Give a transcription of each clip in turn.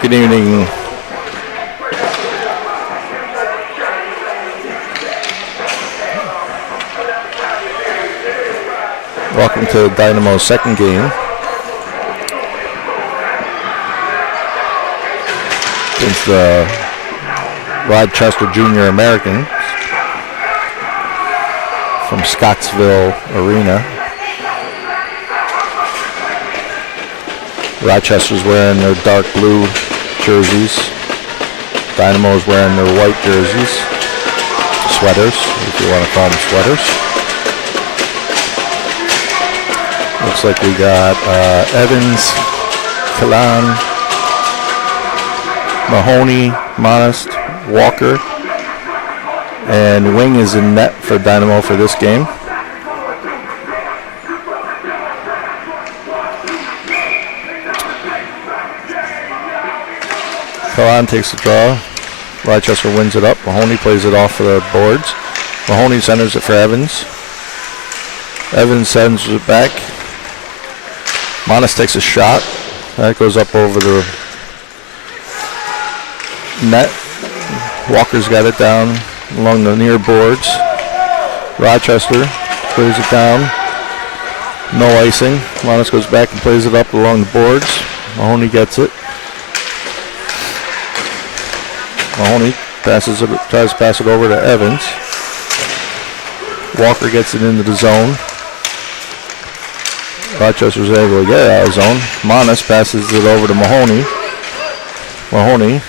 Good evening. Welcome to Dynamo's second game against the Rochester Junior Americans from Scottsville Arena. Rochester's wearing their dark blue jerseys. Dynamo's wearing their white jerseys. Sweaters, if you want to call them sweaters. Looks like we got Evans, Kalan, Mahoney, Monest, Walker, and Wing is in net for Dynamo for this game. Kalan takes the draw. Rochester wins it up. Mahoney plays it off for the boards. Mahoney centers it for Evans. Evans sends it back. Monest takes a shot. That goes up over the net. Walker's got it down along the near boards. Rochester plays it down. No icing. Monest goes back and plays it up along the boards. Mahoney gets it. Mahoney passes it, tries to pass it over to Evans. Walker gets it into the zone. Rochester's able to get it out of zone. Monest passes it over to Mahoney. Mahoney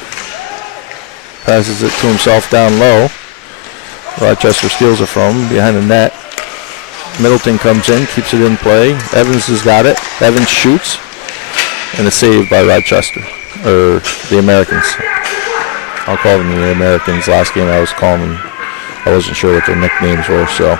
passes it to himself down low. Rochester steals it from behind the net. Middleton comes in, keeps it in play. Evans has got it. Evans shoots. And it's saved by Rochester, or the Americans. I'll call them the Americans. Last game I was calling them, I wasn't sure what their nicknames were, so.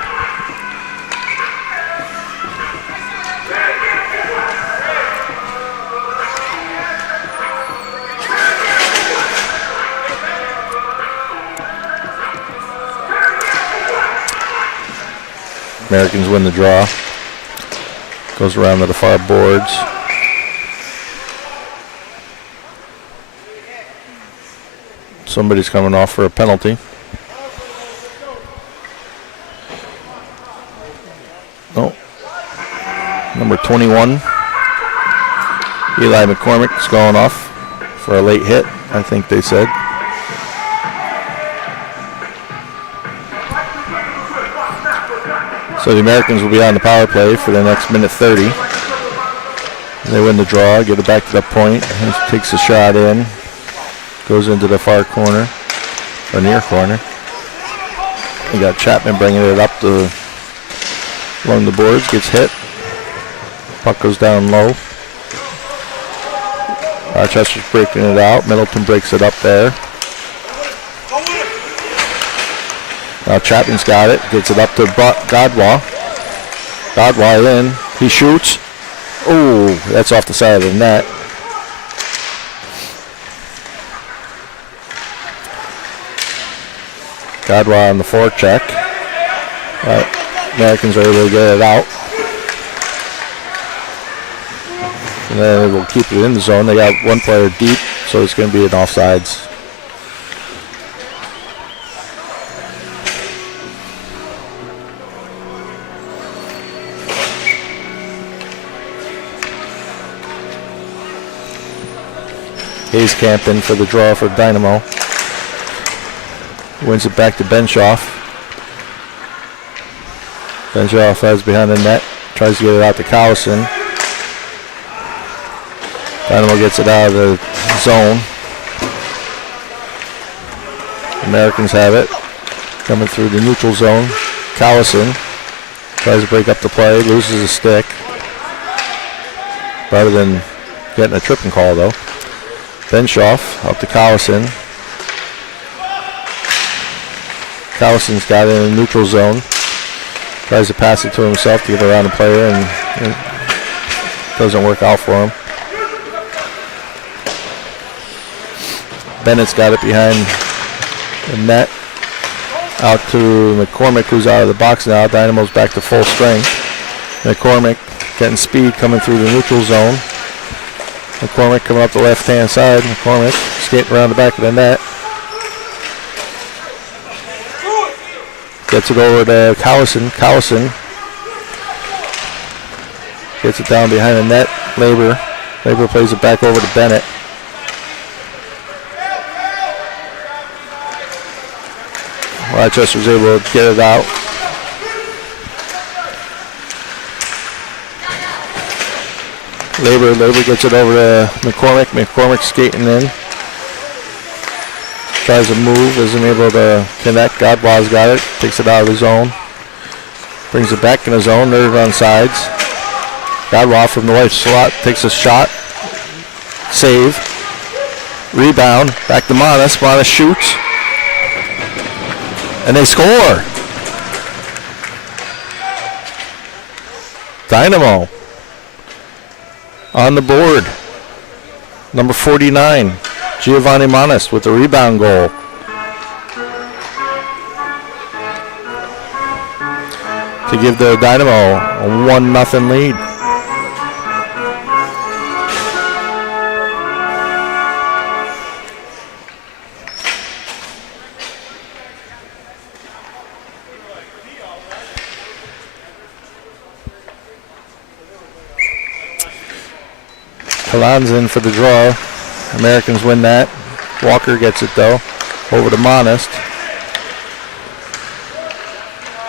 Americans win the draw. Goes around to the far boards. Somebody's coming off for a penalty. Oh. Number 21. Eli McCormick's going off for a late hit, I think they said. So the Americans will be on the power play for the next minute 30. They win the draw, get it back to the point. He takes a shot in. Goes into the far corner, or near corner. We got Chapman bringing it up along the boards, gets hit. Puck goes down low. Rochester's breaking it out. Middleton breaks it up there. Now Chapman's got it, gets it up to Godwa. Godwa in, he shoots. Oh, that's off the side of the net. Godwa on the forecheck. Americans are able to get it out. And then they will keep it in the zone. They got one player deep, so it's going to be an offsides. Hayes camping for the draw for Dynamo. Wins it back to Benshoff. Benshoff has behind the net. Tries to get it out to Cowson. Dynamo gets it out of the zone. Americans have it. Coming through the neutral zone. Cowson tries to break up the play. Loses a stick. Rather than getting a tripping call though. Benshoff up to Cowson. Cowson's got it in the neutral zone. Tries to pass it to himself to get around the player, and it doesn't work out for him. Bennett's got it behind the net. Out to McCormick, who's out of the box now. Dynamo's back to full strength. McCormick getting speed coming through the neutral zone. McCormick coming up the left-hand side. McCormick skating around the back of the net. Gets it over to Cowison. Cowison gets it down behind the net. Labor plays it back over to Bennett. Rochester's able to get it out. Labor gets it over to McCormick. McCormick skating in. Tries to move, isn't able to connect. Godwall's got it. Takes it out of the zone. Brings it back in the zone. They're on sides. Godwall from the right slot takes a shot. Save. Rebound. Back to Monas. Monas shoots. And they score. Dynamo on the board. Number 49, Giovanni Monas with the rebound goal. To give the Dynamo a 1-0 lead. Kalan's in for the draw. Americans win that. Walker gets it though. Over to Monist.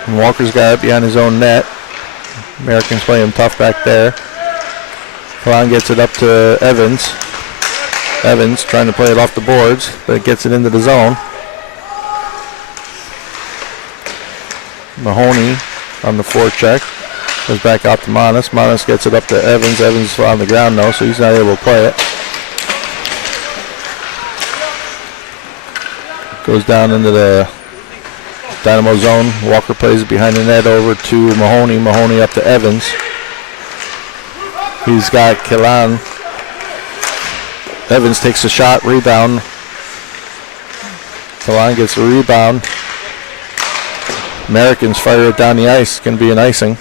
And Walker's got it behind his own net. Americans playing tough back there. Kalan gets it up to Evans. Evans trying to play it off the boards, but it gets it into the zone. Mahoney on the forecheck. Goes back out to Monas. Monas gets it up to Evans. Evans on the ground though, so he's not able to play it. Goes down into the Dynamo zone. Walker plays it behind the net over to Mahoney. Mahoney up to Evans. He's got Kalan. Evans takes a shot, rebound. Kalan gets a rebound. Americans fire it down the ice. It's going to be an icing.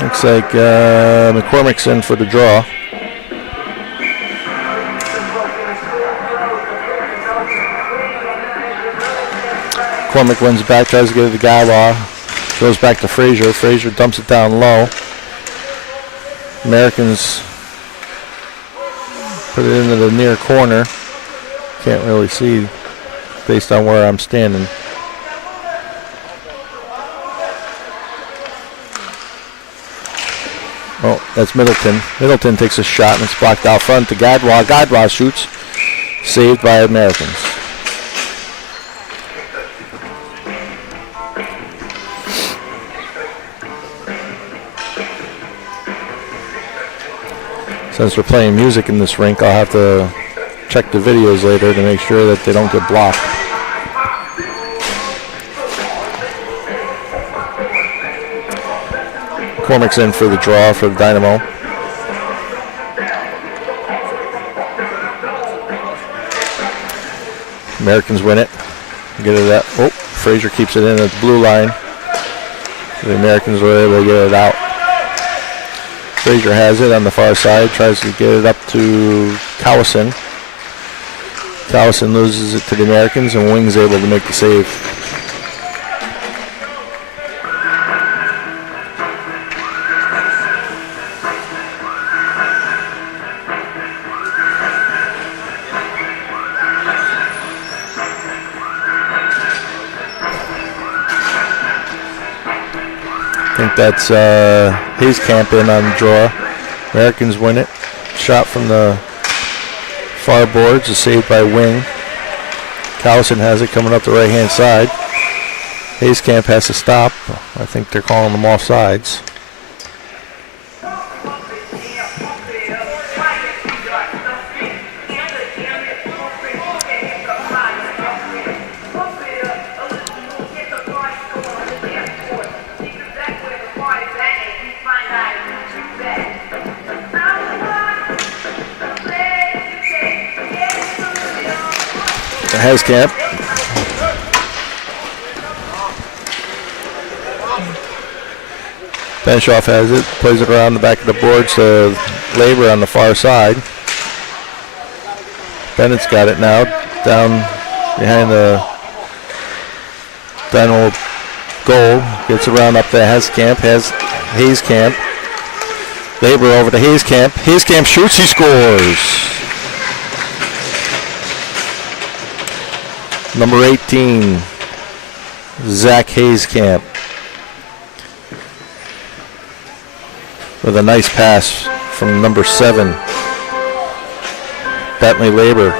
Looks like McCormick's in for the draw. McCormick wins it back, tries to get it to Gawa. Goes back to Frazier. Frazier dumps it down low. Americans put it into the near corner. Can't really see based on where I'm standing. Oh, that's Middleton. Middleton takes a shot and it's blocked out front to Gadwa. Gadwa shoots. Saved by Americans. Since we're playing music in this rink, I'll have to check the videos later to make sure that they don't get blocked. McCormick's in for the draw for the Dynamo. Americans win it. Get it out. Oh, Frazier keeps it in at the blue line. The Americans were able to get it out. Frazier has it on the far side, tries to get it up to Cowison. Cowison loses it to the Americans and Wing's able to make the save. I think that's Hayescamp in on the draw. Americans win it. Shot from the far boards is saved by Wing. Cowison has it coming up the right-hand side. Hayescamp has to stop. I think they're calling them off sides. Haskamp. Benshoff has it, plays it around the back of the boards to Labor on the far side. Bennett's got it now, down behind the Dynamo goal. Gets around up to Haskamp, has Haskamp. Labor over to Haskamp. Haskamp shoots, he scores. Number 18, Zach Haskamp. With a nice pass from number 7, Bentley Labor,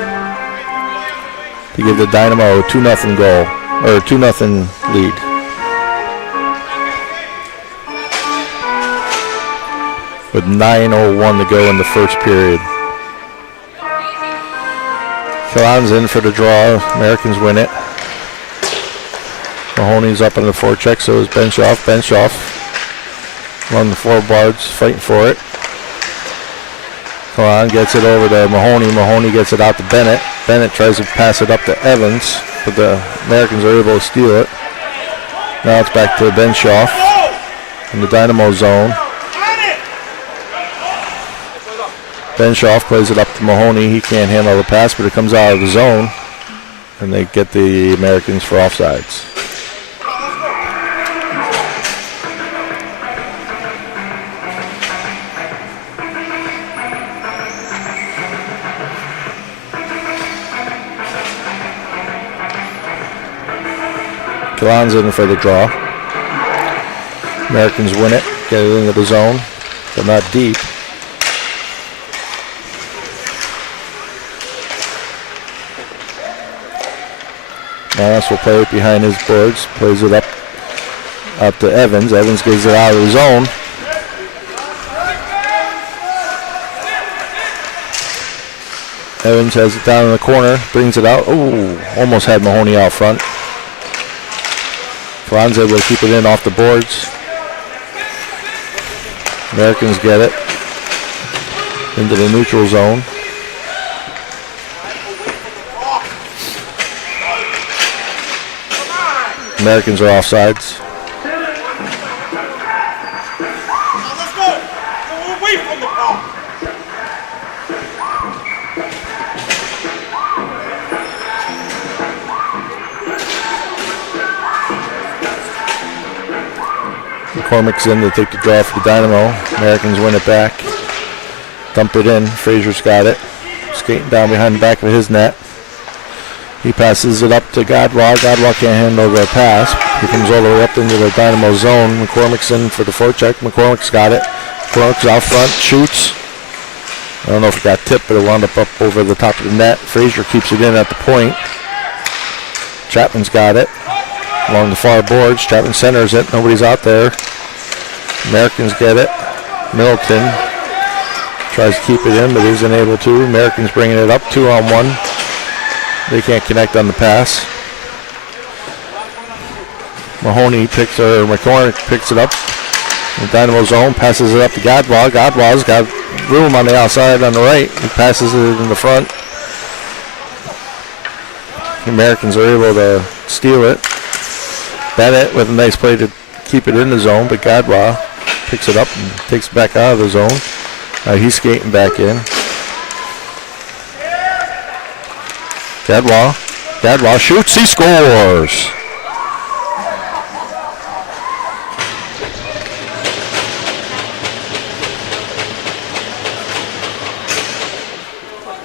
to give the Dynamo a 2-0 goal, or 2-0 lead. With 9:01 to go in the first period. Kalan's in for the draw. Americans win it. Mahoney's up on the forecheck, so is Benshoff. Benshoff along the forwards, fighting for it. Kalan gets it over to Mahoney. Mahoney gets it out to Bennett. Bennett tries to pass it up to Evans, but the Americans are able to steal it. Now it's back to Benshoff in the Dynamo zone. Benshoff plays it up to Mahoney. He can't handle the pass, but it comes out of the zone, and they get the Americans for offsides. Kalan's in for the draw. Americans win it, get it into the zone, but not deep. Manas will play it behind his boards, plays it up to Evans. Evans gets it out of the zone. Evans has it down in the corner, brings it out. Ooh, almost had Mahoney out front. Kalan's able to keep it in off the boards. Americans get it into the neutral zone. Americans are offsides. Let's go. Go away from the ball. McCormick's in to take the draw for the Dynamo. Americans win it back. Dump it in. Frazier's got it. Skating down behind the back of his net. He passes it up to Godwall. Godwall can't handle the pass. He comes all the way up into the Dynamo zone. McCormick's in for the forecheck. McCormick's got it. McCormick's out front. Shoots. I don't know if it got tipped, but it wound up over the top of the net. Frazier keeps it in at the point. Chapman's got it. Along the far boards. Chapman centers it. Nobody's out there. Americans get it. Middleton tries to keep it in, but isn't able to. Americans bringing it up 2-on-1. They can't connect on the pass. McCormick picks it up. The Dynamo zone, passes it up to Godwall. Godwall's got room on the outside on the right. He passes it in the front. The Americans are able to steal it. Bennett with a nice play to keep it in the zone, but Godwall picks it up and takes it back out of the zone. He's skating back in. Gadwall shoots, he scores.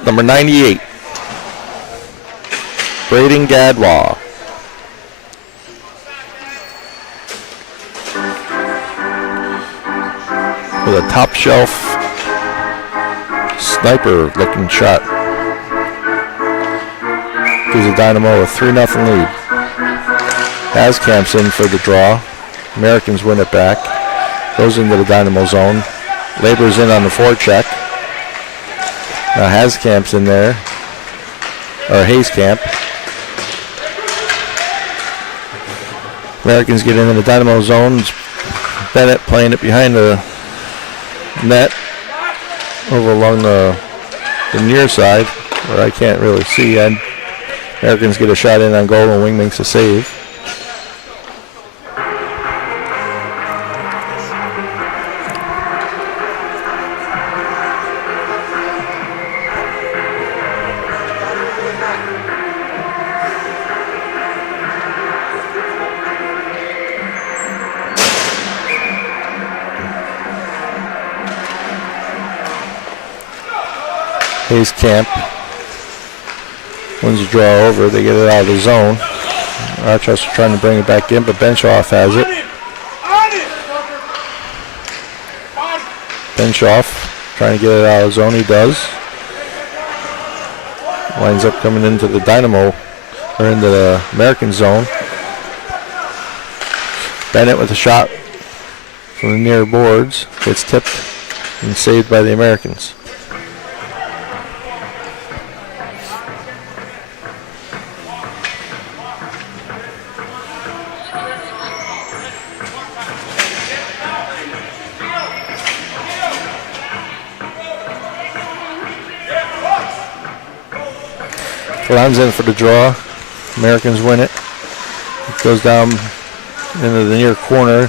Number 98, Braden Gadwall. With a top shelf sniper looking shot. Gives the Dynamo a 3-0 lead. Haskamp's in for the draw. Americans win it back. Goes into the Dynamo zone. Labor's in on the forecheck. Now Haskamp's in there. Or Haskamp. Americans get into the Dynamo zone. Bennett playing it behind the net. Over along the near side, where I can't really see. And Americans get a shot in on goal, and Wing makes a save. Hayes Camp wins the draw over. They get it out of the zone. Rochester trying to bring it back in, but Benshoff has it. Benshoff trying to get it out of the zone. He does. Winds up coming into the Dynamo, or into the American zone. Bennett with a shot from the near boards. Gets tipped and saved by the Americans. Lands in for the draw. Americans win it. It goes down into the near corner.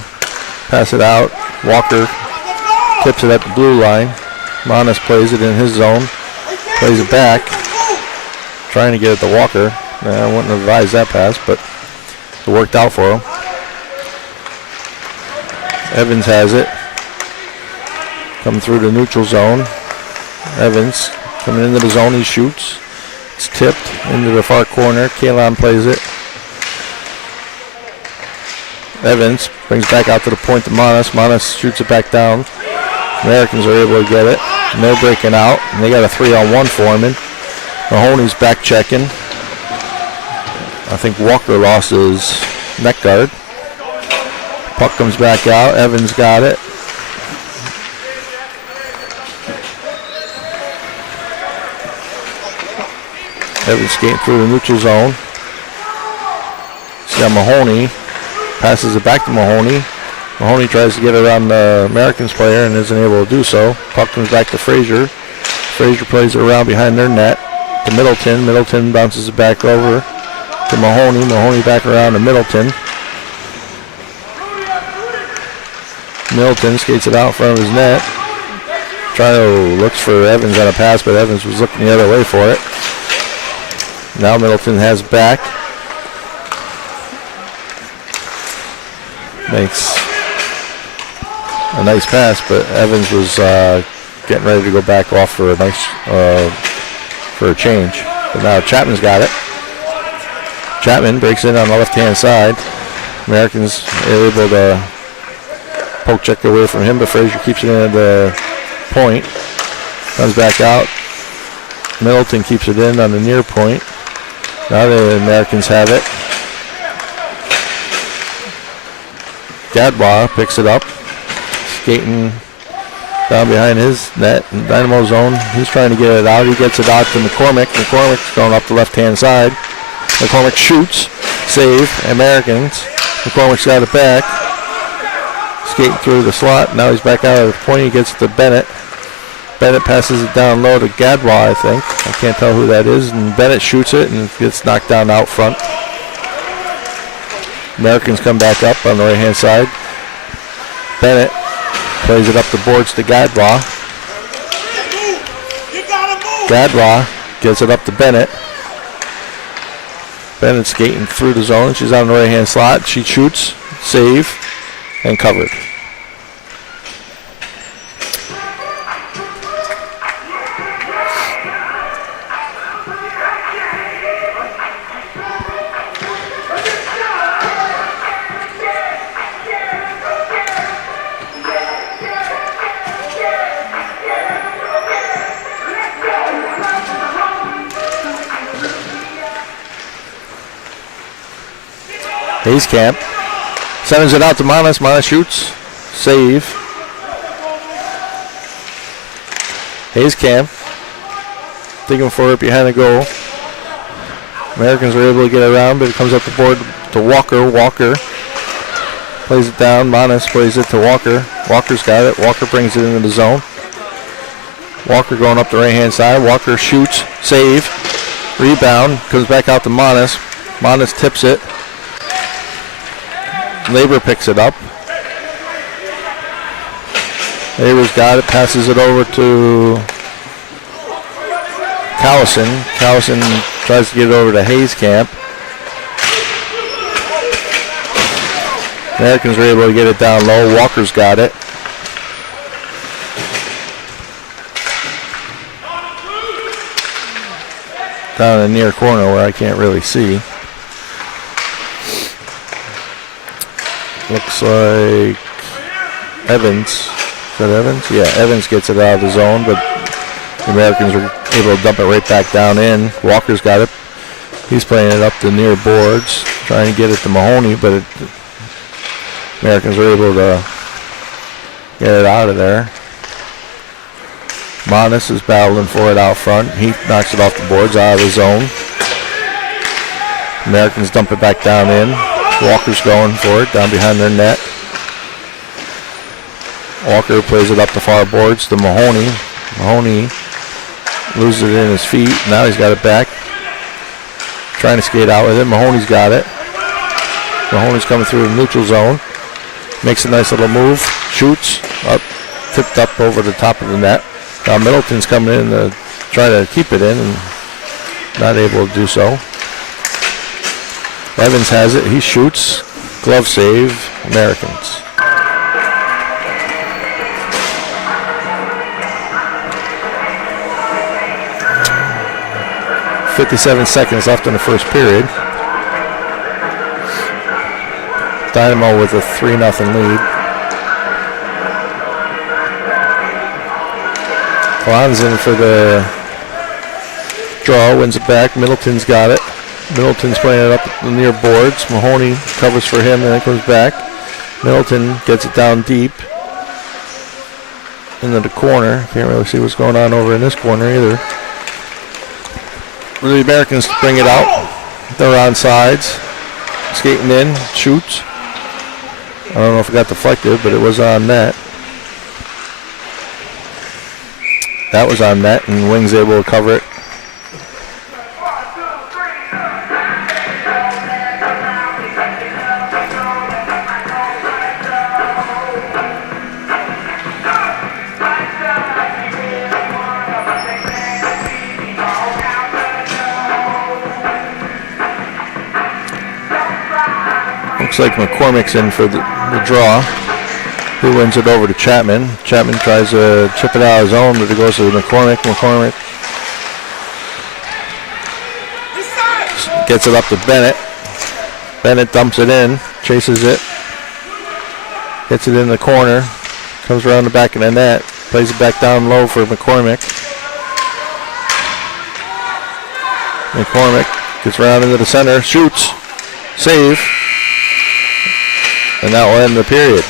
Pass it out. Walker tips it at the blue line. Manas plays it in his zone. Plays it back. Trying to get it to Walker. I wouldn't advise that pass, but it worked out for him. Evans has it. Coming through the neutral zone. Evans coming into the zone. He shoots. It's tipped into the far corner. Kalon plays it. Evans brings back out to the point to Manas. Manas shoots it back down. Americans are able to get it. And they're breaking out. And they got a 3-on-1 foreman. Mahoney's back checking. I think Walker lost his neck guard. Puck comes back out. Evans got it. Evans skating through the neutral zone. He's got Mahoney. Passes it back to Mahoney. Mahoney tries to get around the Americans player and isn't able to do so. Puck comes back to Frazier. Frazier plays it around behind their net to Middleton. Middleton bounces it back over to Mahoney. Mahoney back around to Middleton. Middleton skates it out in front of his net. Looks for Evans on a pass, but Evans was looking the other way for it. Now Middleton has back. Makes a nice pass, but Evans was getting ready to go back off for a nice for a change. But now Chapman's got it. Chapman breaks in on the left-hand side. Americans are able to poke check away from him, but Frazier keeps it in at the point. Comes back out. Middleton keeps it in on the near point. Now the Americans have it. Gadbois picks it up. Skating down behind his net in Dynamo zone. He's trying to get it out. He gets it out to McCormick. McCormick's going up the left-hand side. McCormick shoots. Save. Americans. McCormick's got it back. Skating through the slot. Now he's back out of the point. He gets it to Bennett. Bennett passes it down low to Gadbois, I think. I can't tell who that is. And Bennett shoots it and gets knocked down out front. Americans come back up on the right-hand side. Bennett plays it up the boards to Gadbois. Gadbois gets it up to Bennett. Bennett skating through the zone. She's on the right-hand slot. She shoots, save, and covered. Hayes Camp sends it out to Manas. Manas shoots. Save. Hayes Camp digging for it behind the goal. Americans are able to get around, but it comes up the board to Walker. Walker plays it down. Manas plays it to Walker. Walker's got it. Walker brings it into the zone. Walker going up the right-hand side. Walker shoots. Save. Rebound, comes back out to Monas. Monas tips it. Labor picks it up. Labor's got it, passes it over to Callison. Callison tries to get it over to Hayes Camp. Americans are able to get it down low. Walker's got it. Down in the near corner where I can't really see. Looks like Evans. Is that Evans? Yeah, Evans gets it out of the zone, but the Americans are able to dump it right back down in. Walker's got it. He's playing it up the near boards, trying to get it to Mahoney, but Americans are able to get it out of there. Monas is battling for it out front. He knocks it off the boards, out of the zone. Americans dump it back down in. Walker's going for it, down behind their net. Walker plays it up the far boards to Mahoney. Mahoney loses it in his feet. Now he's got it back. Trying to skate out with it. Mahoney's got it. Mahoney's coming through the neutral zone. Makes a nice little move. Shoots. Up, tipped up over the top of the net. Now Middleton's coming in to try to keep it in and not able to do so. Evans has it. He shoots. Glove save. Americans. .57 seconds left in the first period. Dynamo with a 3-0 lead. Klon's in for the draw, wins it back. Middleton's got it. Middleton's playing it up the near boards. Mahoney covers for him and then comes back. Middleton gets it down deep into the corner. Can't really see what's going on over in this corner either. The Americans bring it out. They're on sides. Skating in, shoots. I don't know if it got deflected, but it was on net. That was on net, and Wing's able to cover it. Looks like McCormick's in for the draw. He wins it over to Chapman. Chapman tries to chip it out of his own, but it goes to McCormick. McCormick gets it up to Bennett. Bennett dumps it in, chases it, gets it in the corner, comes around the back of the net, plays it back down low for McCormick. McCormick gets around into the center, shoots, save, and that will end the period.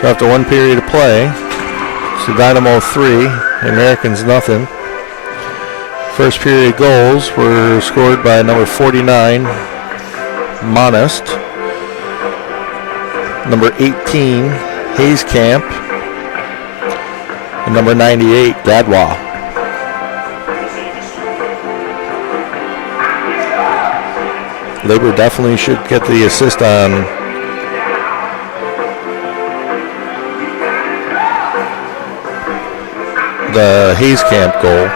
So after one period of play, it's the Dynamo 3, the Americans nothing. First period goals were scored by number 49, Monest, number 18, Hayes Camp, and number 98, Gadwa. Labor definitely should get the assist on the Hayes Camp goal.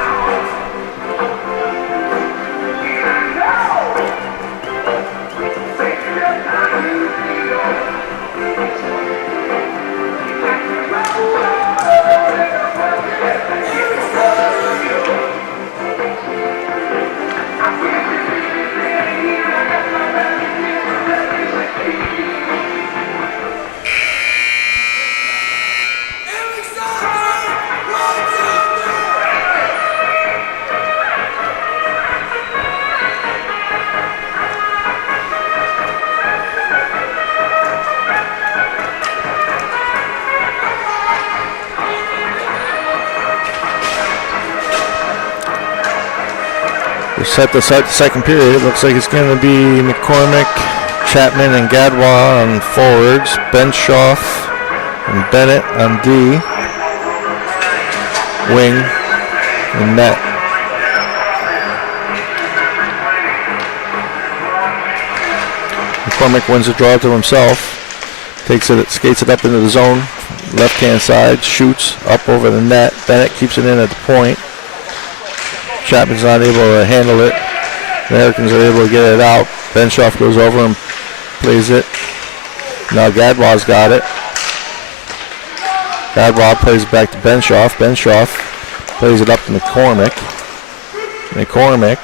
To set the second period, it looks like it's going to be McCormick, Chapman, and Gadwa on forwards, Benshoff and Bennett on D, wing, and net. McCormick wins the draw to himself, takes it, skates it up into the zone, left-hand side, shoots up over the net. Bennett keeps it in at the point. Chapman's not able to handle it. Americans are able to get it out. Benshoff goes over and plays it. Now Gadwa's got it. Gadwa plays it back to Benshoff. Benshoff plays it up to McCormick. McCormick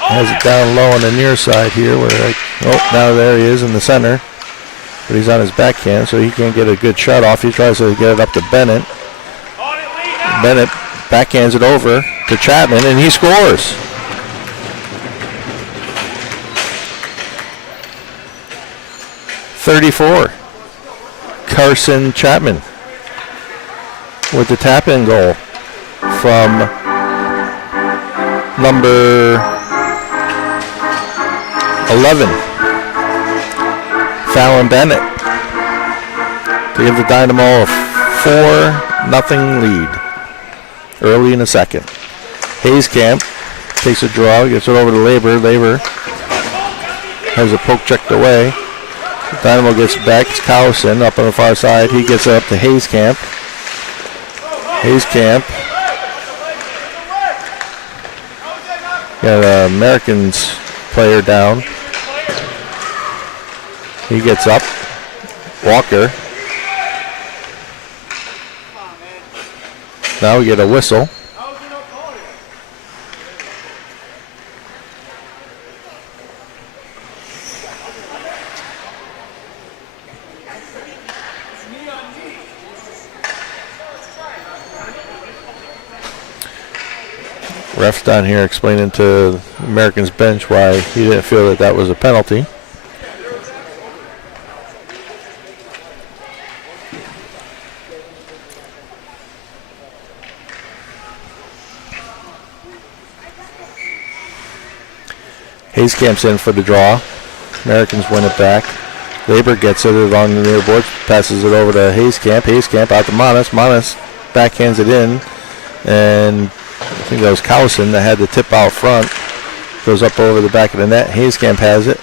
has it down low on the near side here. Now there he is in the center. But he's on his backhand, so he can't get a good shot off. He tries to get it up to Bennett. Bennett backhands it over to Chapman, and he scores. .34. Carson Chapman with the tap-in goal from number 11, Fallon Bennett, to give the Dynamo a 4-0 lead early in the second. Hayescamp takes a draw, gets it over to Labor. Labor has a poke checked away. Dynamo gets back. It's Cowson up on the far side. He gets it up to Hayescamp. Hayescamp. Got an Americans player down. He gets up. Walker. Now we get a whistle. Ref's down here explaining to Americans bench why he didn't feel that that was a penalty. Hayescamp's in for the draw. Americans win it back. Labor gets it along the near board, passes it over to Hayescamp. Hayescamp out to Monas. Monas backhands it in, and I think that was Cowson that had the tip out front. Goes up over the back of the net. Hayescamp has it,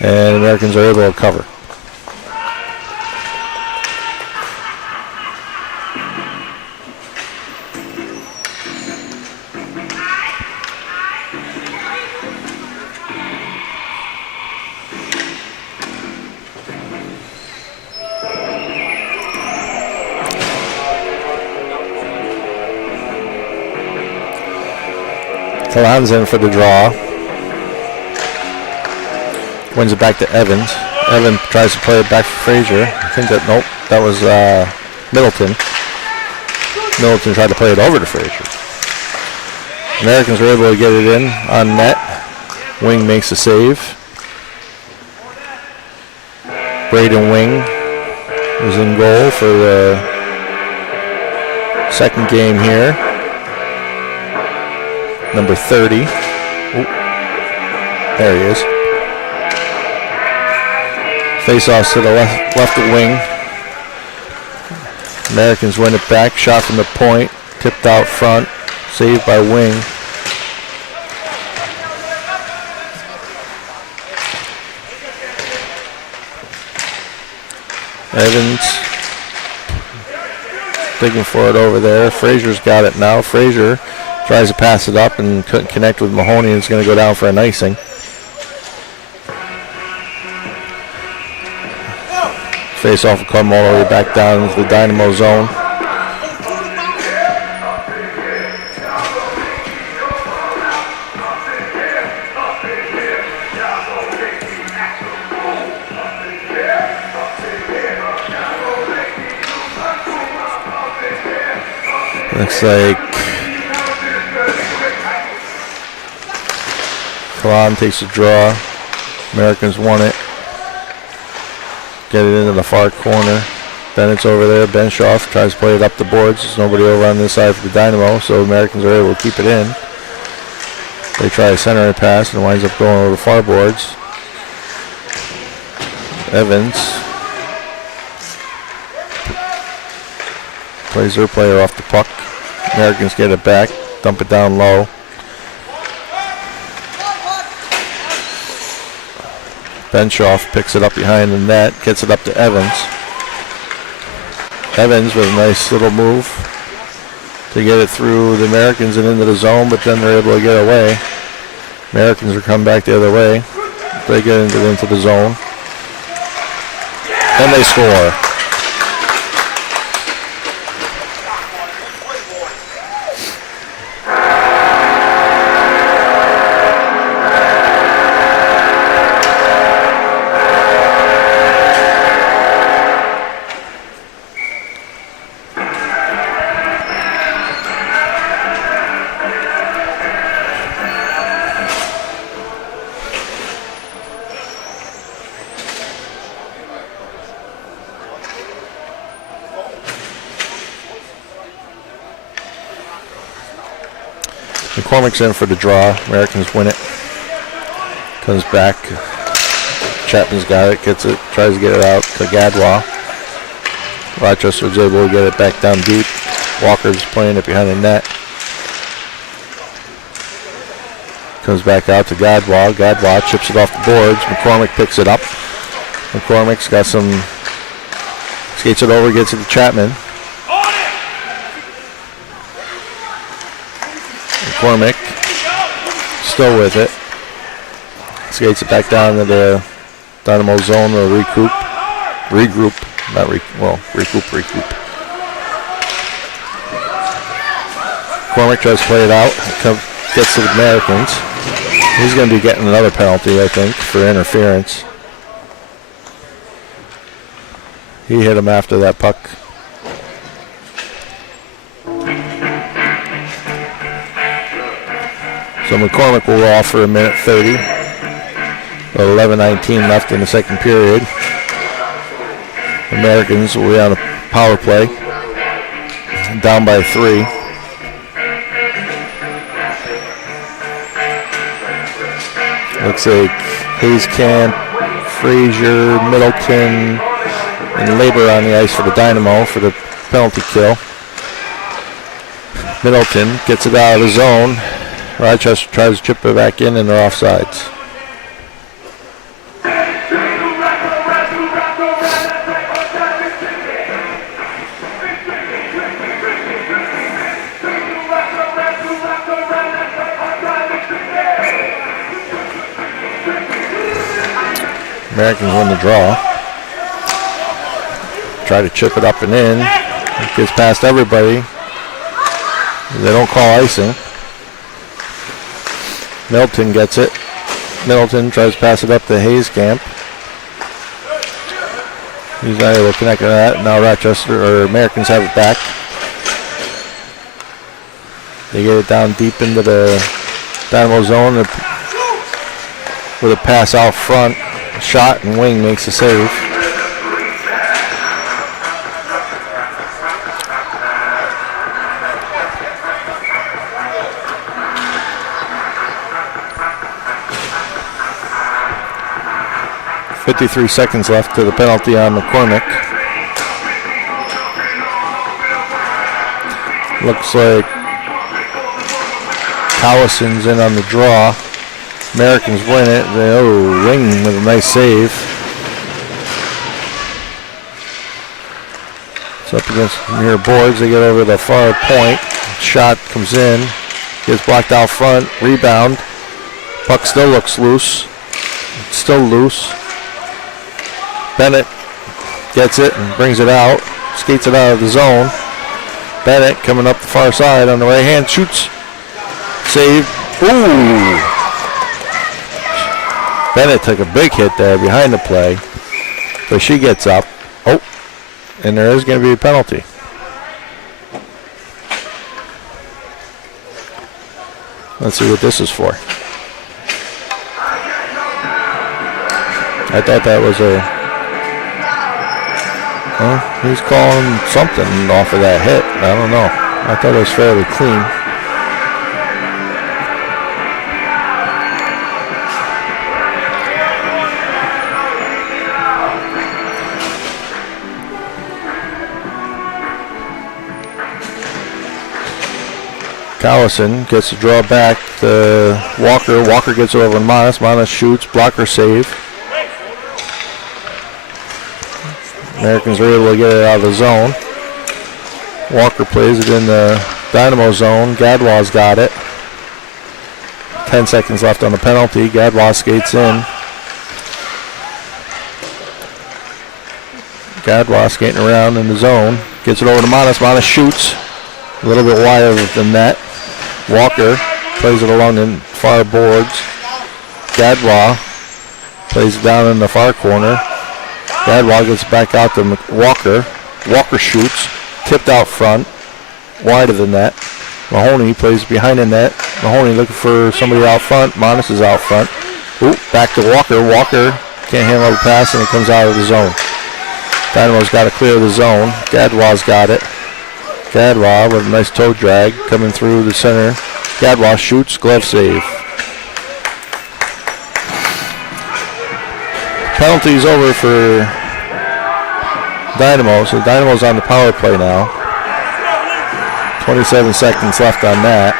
and Americans are able to cover. Kalan's in for the draw. Wins it back to Evans. Evans tries to play it back for Frazier. I think that, nope, that was Middleton. Middleton tried to play it over to Frazier. Americans were able to get it in on net. Wing makes a save. Braden Wing is in goal for the second game here. Number 30. Ooh, there he is. Face-offs to the left wing. Americans win it back. Shot from the point. Tipped out front. Saved by Wing. Evans digging for it over there. Frazier's got it now. Frazier tries to pass it up and couldn't connect with Mahoney, and it's going to go down for an icing. Face-off will come all the way back down into the Dynamo zone. Looks like Kalan takes a draw. Americans won it. Get it into the far corner. Bennett's over there. Benshoff tries to play it up the boards. There's nobody over on this side for the Dynamo, so Americans are able to keep it in. They try a centering pass and it winds up going over the far boards. Evans plays their player off the puck. Americans get it back, dump it down low. Benshoff picks it up behind the net, gets it up to Evans. Evans with a nice little move to get it through the Americans and into the zone, but then they're able to get away. Americans are coming back the other way. They get into the zone. And they score. McCormick's in for the draw. Americans win it. Comes back. Chapman's got it. Gets it. Tries to get it out to Gadwa. Rochester's able to get it back down deep. Walker's playing it behind the net. Comes back out to Gadwa. Gadwa chips it off the boards. McCormick picks it up. McCormick's got some. Skates it over. Gets it to Chapman. McCormick still with it. Skates it back down to the Dynamo zone to regroup. McCormick tries to play it out. Gets to the Americans. He's going to be getting another penalty, I think, for interference. He hit him after that puck. So McCormick will roll off for a minute 30. 11:19 left in the second period. Americans will be on a power play. Down by 3. Looks like Hayescamp, Frazier, Middleton, and Labor on the ice for the Dynamo for the penalty kill. Middleton gets it out of the zone. Rochester tries to chip it back in and they're offsides. Americans win the draw. Try to chip it up and in. It gets past everybody. They don't call icing. Middleton gets it. Middleton tries to pass it up to Hayescamp. He's not able to connect to that. Now Rochester or Americans have it back. They get it down deep into the Dynamo zone with a pass out front. Shot and Wing makes a save. .53 seconds left to the penalty on McCormick. Looks like Collison's in on the draw. Americans win it. Wing with a nice save. It's up against near boards. They get over the far point. Shot comes in. Gets blocked out front. Rebound. Puck still looks loose. It's still loose. Bennett gets it and brings it out. Skates it out of the zone. Bennett coming up the far side on the right hand. Shoots. Save. Ooh. Bennett took a big hit there behind the play. But she gets up. Oh. And there is going to be a penalty. Let's see what this is for. I thought that was a He's calling something off of that hit. I don't know. I thought it was fairly clean. Callison gets the draw back to Walker. Walker gets it over to Monas. Monas shoots. Blocker save. Americans are able to get it out of the zone. Walker plays it in the Dynamo zone. Gadwa's got it. 10 seconds left on the penalty. Gadwa skates in. Gadwa skating around in the zone. Gets it over to Monas. Monas shoots. A little bit wider than that. Walker plays it along the far boards. Gadwa plays it down in the far corner. Gadwa gets back out to Walker. Walker shoots. Tipped out front. Wider than that. Mahoney plays behind the net. Mahoney looking for somebody out front. Monas is out front. Ooh, back to Walker. Walker can't handle the pass and it comes out of the zone. Dynamo's got to clear the zone. Gadwa's got it. Gadwa with a nice toe drag coming through the center. Gadwa shoots, glove save. Penalty's over for Dynamo, so Dynamo's on the power play now. 27 seconds left on that.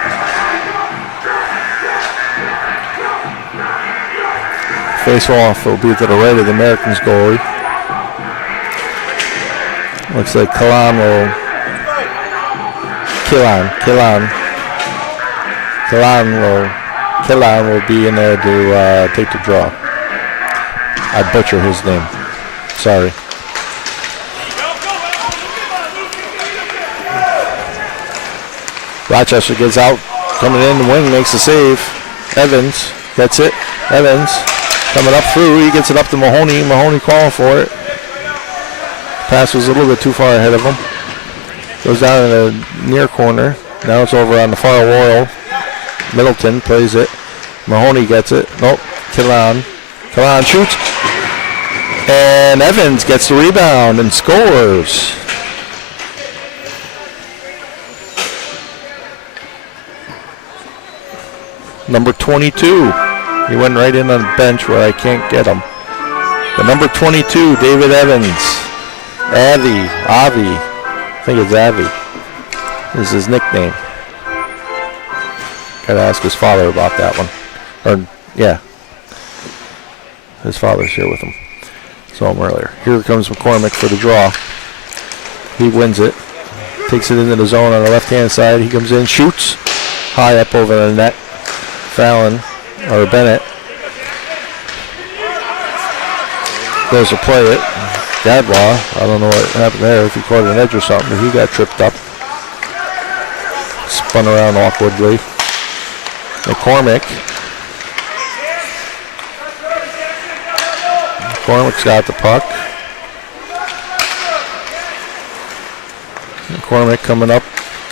Face-off will be to the right of the Americans goalie. Looks like Killan will be in there to take the draw. I butcher his name. Sorry. Rochester gets out, coming in, the wing makes the save. Evans gets it. Evans coming up through, he gets it up to Mahoney. Mahoney calling for it. Pass was a little bit too far ahead of him. Goes down in the near corner. Now it's over on the far wall. Middleton plays it. Mahoney gets it. Nope. Killan shoots. And Evans gets the rebound and scores. Number 22. He went right in on the bench where I can't get him. The number 22, David Evans. Avi. I think it's Avi. This is his nickname. Gotta ask his father about that one. Or, yeah. His father's here with him. Saw him earlier. Here comes McCormick for the draw. He wins it. Takes it into the zone on the left-hand side. He comes in, shoots. High up over the net. Fallon, or Bennett, goes to play it. Gadwa, I don't know what happened there, if he caught an edge or something, but he got tripped up. Spun around awkwardly. McCormick's got the puck. McCormick coming up,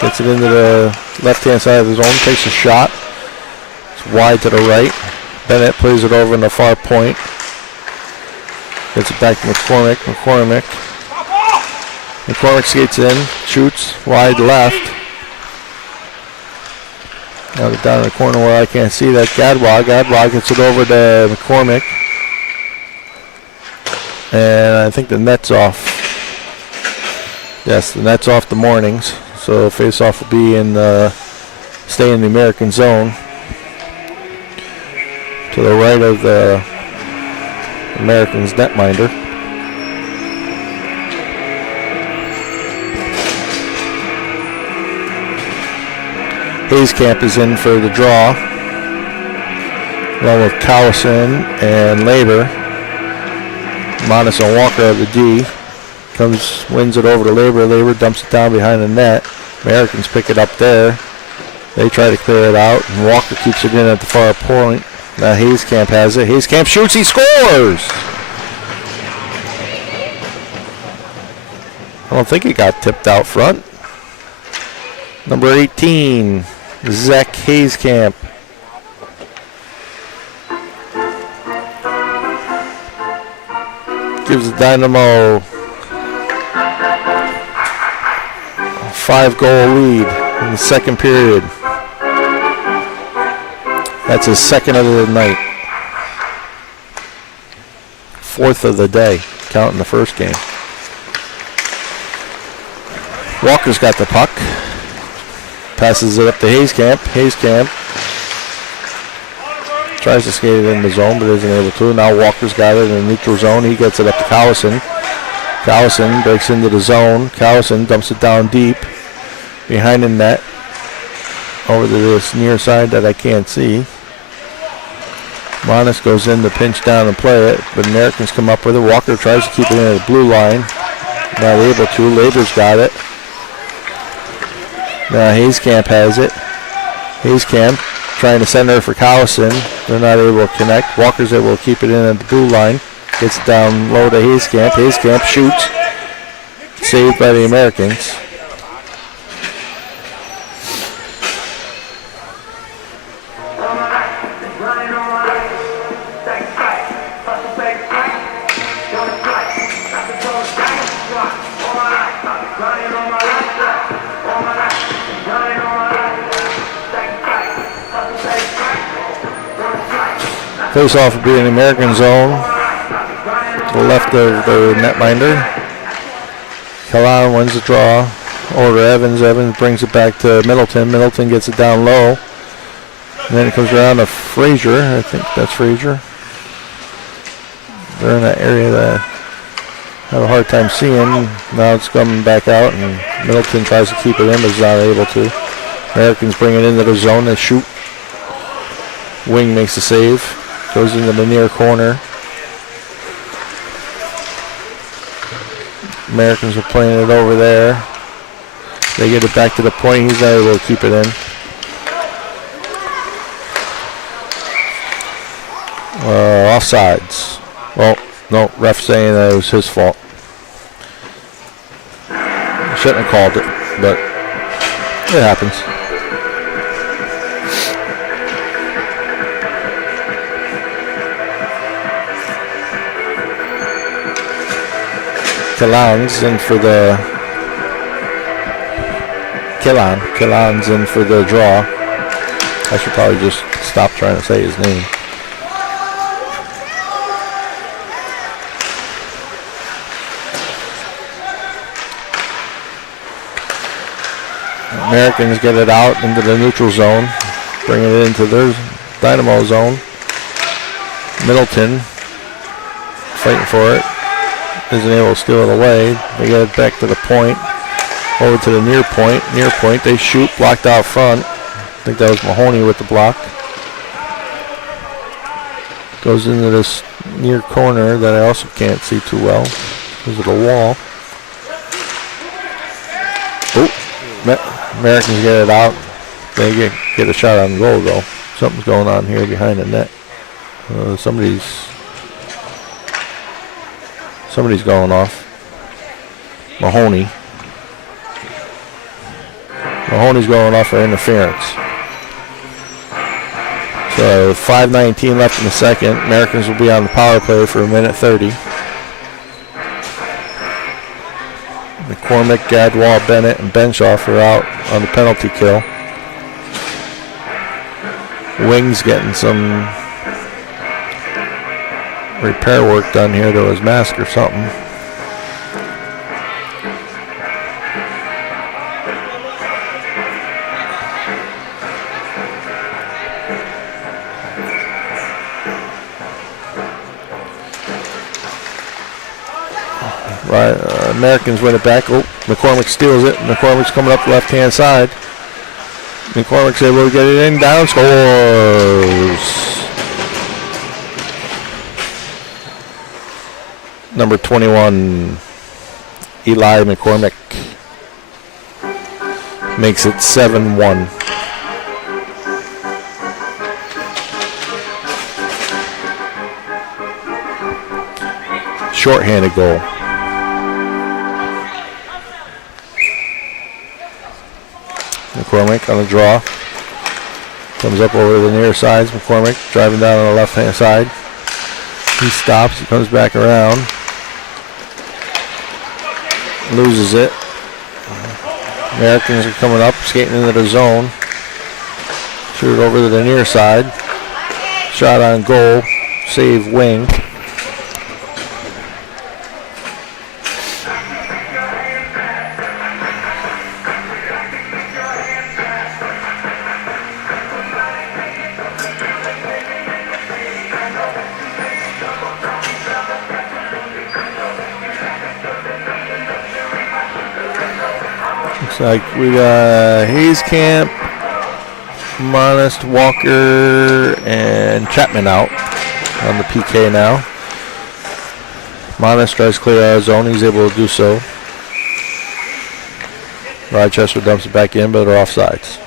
gets it into the left-hand side of the zone, takes a shot. It's wide to the right. Bennett plays it over in the far point. Gets it back to McCormick. McCormick skates in, shoots, wide left. Now down in the corner where I can't see that. Gadwa gets it over to McCormick. And I think the net's off. Yes, the net's off the Mornings. So face-off will be stay in the American zone. To the right of the Americans netminder. Hayescamp is in for the draw, along with Callison and Labor. Monas and Walker of the D. Wins it over to Labor. Labor dumps it down behind the net. Americans pick it up there. They try to clear it out, and Walker keeps it in at the far point. Now Hayescamp has it. Hayescamp shoots, he scores! I don't think he got tipped out front. Number 18, Zach Hayescamp. Gives the Dynamo 5-goal lead in the second period. That's his second of the night. Fourth of the day, counting the first game. Walker's got the puck. Passes it up to Hayskamp. Hayskamp tries to skate it in the zone, but isn't able to. Now Walker's got it in the neutral zone. He gets it up to Cowison. Cowison breaks into the zone. Cowison dumps it down deep behind the net over to this near side that I can't see. Monis goes in to pinch down and play it, but Americans come up with it. Walker tries to keep it in the blue line. Not able to. Labor's got it. Now Hayskamp has it. Hayskamp trying to center for Cowison. They're not able to connect. Walker's able to keep it in at the blue line. Gets it down low to Hayskamp. Hayskamp shoots. Saved by the Americans. Face off would be in the American zone. To the left of the netminder. Kalan wins the draw. Over to Evans. Evans brings it back to Middleton. Middleton gets it down low. And then it comes around to Frazier. I think that's Frazier. They're in that area that I have a hard time seeing. Now it's coming back out, and Middleton tries to keep it in, but is not able to. Americans bring it into the zone. They shoot. Wing makes the save. Goes into the near corner. Americans are playing it over there. They get it back to the point. He's not able to keep it in. Offsides. Well, no, ref saying that it was his fault. Shouldn't have called it, but it happens. Killan's in for the Killan's in for the draw. I should probably just stop trying to say his name. Americans get it out into the neutral zone, bring it into their Dynamo zone. Middleton fighting for it. Isn't able to steal it away. They get it back to the point. Over to the near point. Near point. They shoot. Blocked out front. I think that was Mahoney with the block. Goes into this near corner that I also can't see too well because of the wall. Oh, Americans get it out. They get a shot on goal though. Something's going on here behind the net. Somebody's going off. Mahoney's going off for interference. So 5:19 left in the second. Americans will be on the power play for 1:30. McCormick, Gadwall, Bennett, and Benshoff are out on the penalty kill. Wing's getting some repair work done here to his mask or something. Right, Americans win it back. Oh, McCormick steals it. McCormick's coming up the left-hand side. McCormick's able to get it in, down, scores. Number 21, Eli McCormick, makes it 7-1. Short-handed goal. McCormick on the draw. Comes up over to the near sides. McCormick driving down on the left-hand side. He stops. He comes back around. Loses it. Americans are coming up, skating into the zone. Shoot it over to the near side. Shot on goal. Save wing. Looks like we got Hayes Camp, Monist, Walker, and Chapman out on the PK now. Monist tries to clear out his zone. He's able to do so. Rochester dumps it back in, but they're offsides.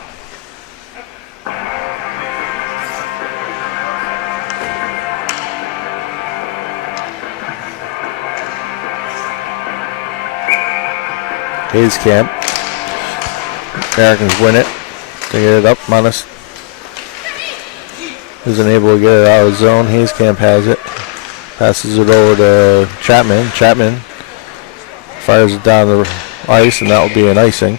Hayes Camp. Americans win it. They get it up. Monist isn't able to get it out of the zone. Hayes Camp has it. Passes it over to Chapman. Chapman fires it down the ice, and that will be an icing.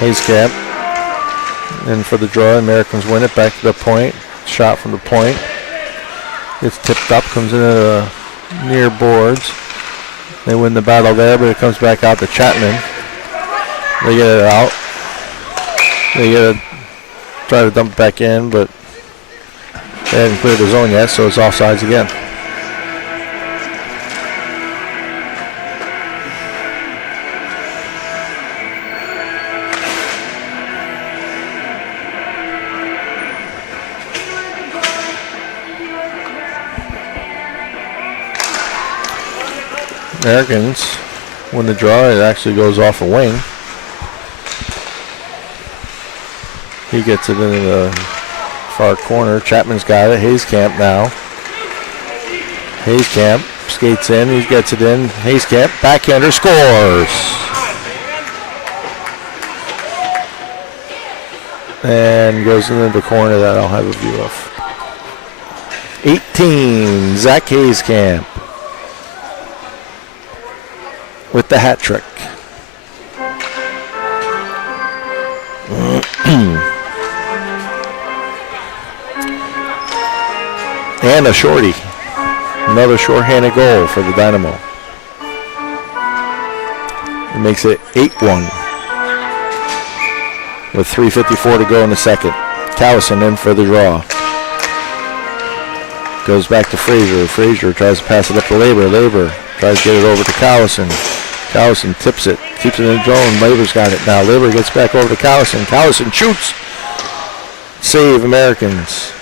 Hayes Camp in for the draw. Americans win it. Back to the point. Shot from the point. Gets tipped up. Comes into the near boards. They win the battle there, but it comes back out to Chapman. They get it out. They get it, try to dump it back in, but they haven't cleared the zone yet, so it's offsides again. Americans win the draw. It actually goes off a wing. He gets it into the far corner. Chapman's got it. Hayes Camp now. Hayes Camp skates in. He gets it in. Hayes Camp backhander scores. And goes into the corner that I'll have a view of. 18, Zach Hayes Camp with the hat trick. And a shorty. Another shorthanded goal for the Dynamo. It makes it 8-1 with 3:54 to go in the second. Callison in for the draw. Goes back to Frazier. Frazier tries to pass it up to Labor. Labor tries to get it over to Callison. Callison tips it, keeps it in the zone. Labor's got it now. Labor gets back over to Callison. Callison shoots. Save Americans.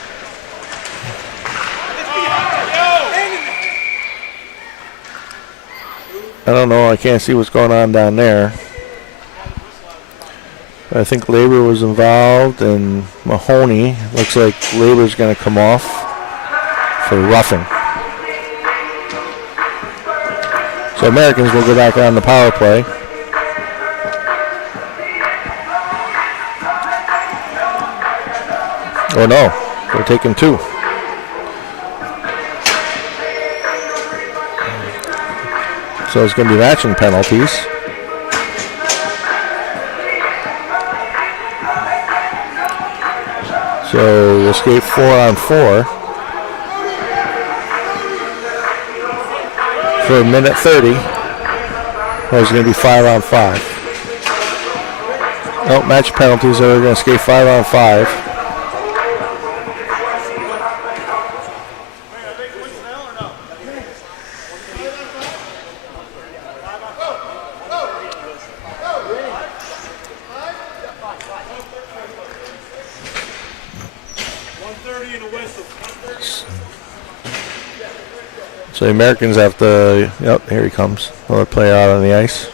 I don't know. I can't see what's going on down there. I think Labor was involved, and Mahoney. Looks like Labor's going to come off for roughing. So Americans will go back on the power play. Oh no, they're taking two. So it's going to be matching penalties. So we'll skate 4-on-4 for a minute 30. Or it's going to be 5-on-5. Oh, match penalties, so we're going to skate 5-on-5. So the Americans have to, yep, here he comes. Another play out on the ice.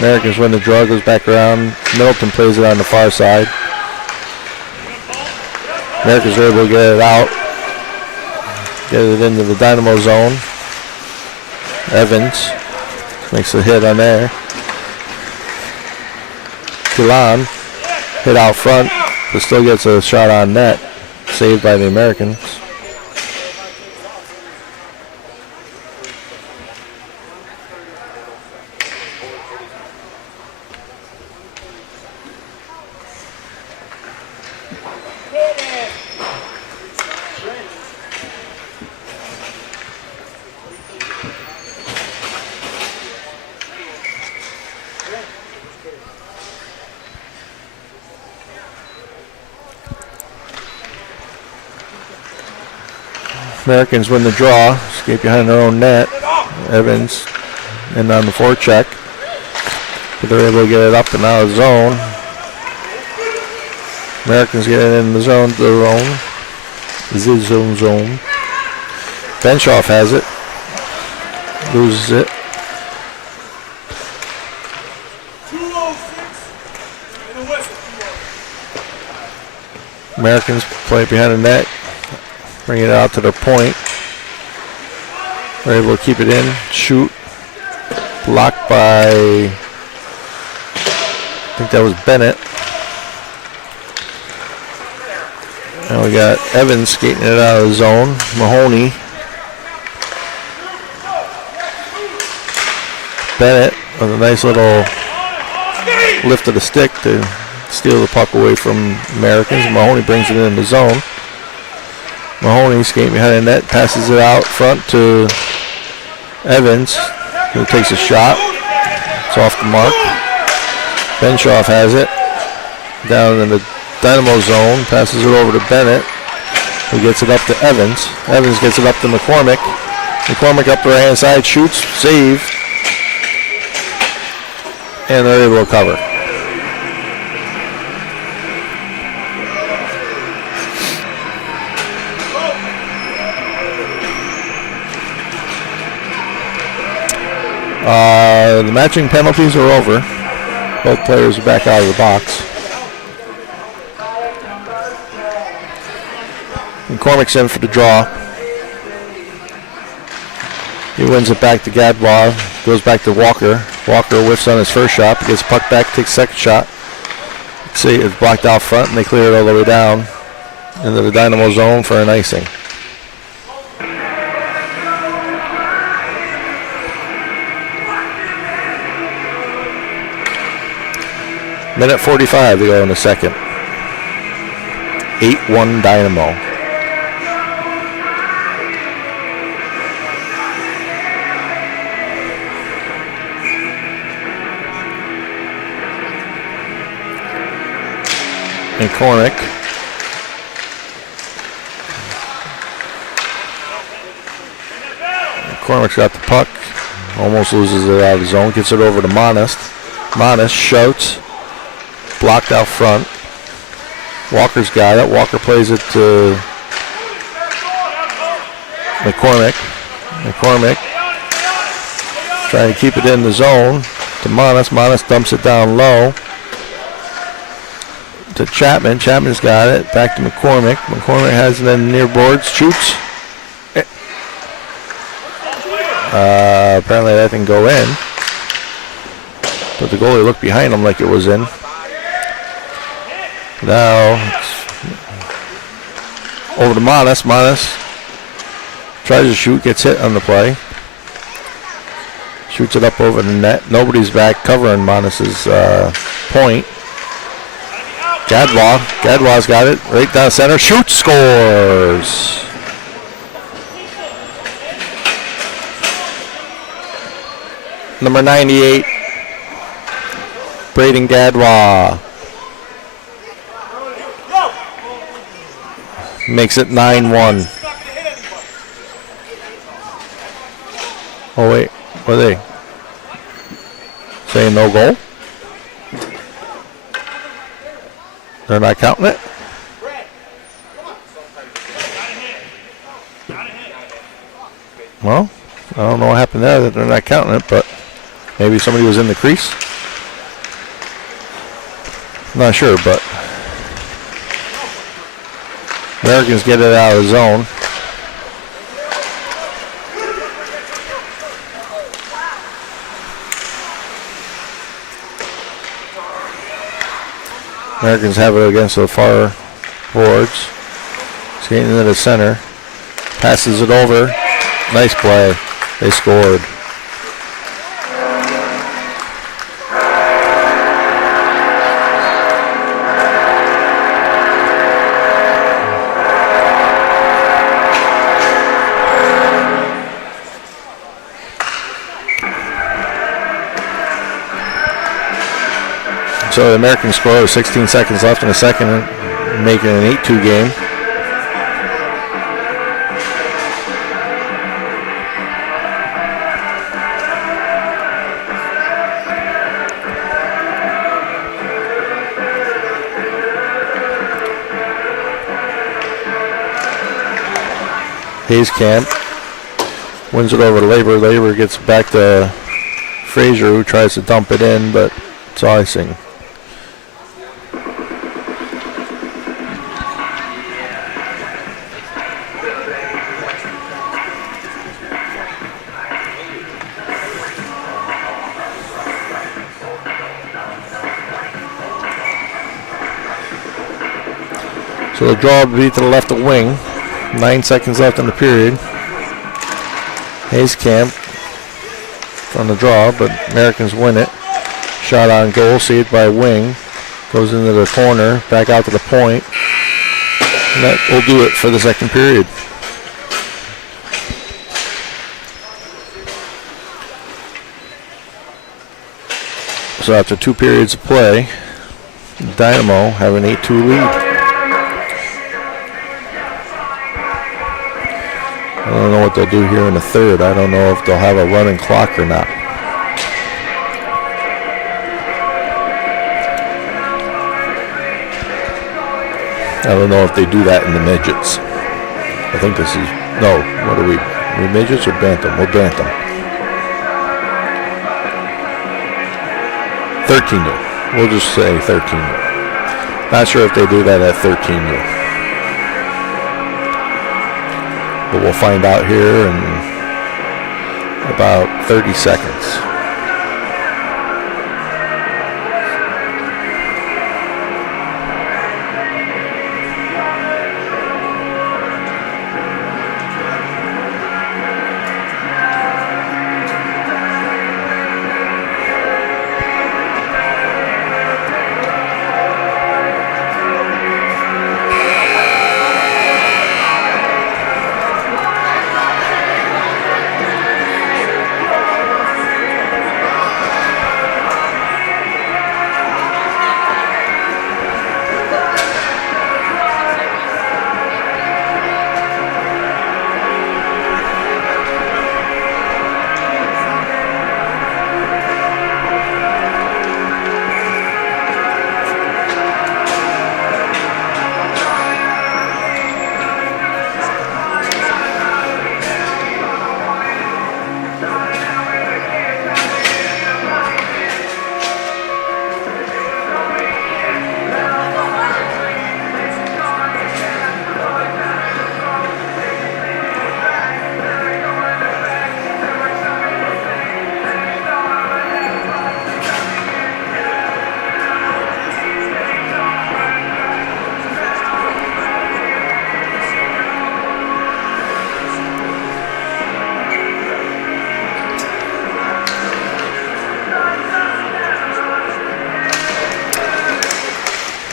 Americans win the draw, goes back around. Middleton plays it on the far side. Americans are able to get it out. Get it into the Dynamo zone. Evans makes a hit on there. Kilan hit out front, but still gets a shot on net. Saved by the Americans. Americans win the draw, escape behind their own net. Evans in on the forecheck. But they're able to get it up and out of the zone. Americans get it in the zone, zone. Benshoff has it. Loses it. Americans play it behind the net. Bring it out to their point. They're able to keep it in. Shoot. Blocked by, I think that was Bennett. And we got Evans skating it out of the zone. Mahoney. Bennett with a nice little lift of the stick to steal the puck away from Americans. Mahoney brings it in the zone. Mahoney skating behind the net, passes it out front to Evans, who takes a shot. It's off the mark. Benshoff has it. Down in the Dynamo zone, passes it over to Bennett, who gets it up to Evans. Evans gets it up to McCormick. McCormick up the right hand side, shoots, save, and they're able to cover. The matching penalties are over. Both players are back out of the box. McCormick's in for the draw. He wins it back to Gadbois. Goes back to Walker. Walker whiffs on his first shot. Gets puck back, takes second shot. See, it's blocked out front, and they clear it all the way down into the Dynamo zone for an icing. Minute 45 to go in the second. 8-1 Dynamo. McCormick. McCormick's got the puck. Almost loses it out of the zone. Gets it over to Monist. Monist shouts. Blocked out front. Walker's got it. Walker plays it to McCormick. McCormick trying to keep it in the zone to Monist. Monist dumps it down low to Chapman. Chapman's got it. Back to McCormick. McCormick has it in the near boards. Shoots. Apparently that didn't go in. But the goalie looked behind him like it was in. Now over to Monist. Monist tries to shoot, gets hit on the play. Shoots it up over the net. Nobody's back covering Monist's point. Gadbois. Gadbois got it right down center. Shoots, scores. Number 98, Braden Gadbois. Makes it 9-1. Oh wait, what are they saying? No goal? They're not counting it? Well, I don't know what happened there that they're not counting it, but maybe somebody was in the crease. I'm not sure, but Americans get it out of the zone. Americans have it against the far boards. Skating into the center. Passes it over. Nice play. They scored. So the Americans score with 16 seconds left in the second, making it an 8-2 game. Hayes Camp wins it over to Labor. Labor gets back to Frazier, who tries to dump it in, but it's icing. So the draw will be to the left of wing. 9 seconds left in the period. Hayes Camp on the draw, but Americans win it. Shot on goal, saved by Wing. Goes into the corner, back out to the point. And that will do it for the second period. So after 2 periods of play, Dynamo have an 8-2 lead. I don't know what they'll do here in the third. I don't know if they'll have a running clock or not. I don't know if they do that in the midgets. I think this is, no, what are we midgets or bantam? We're bantam. 13U. We'll just say 13U. Not sure if they do that at 13U. But we'll find out here in about 30 seconds.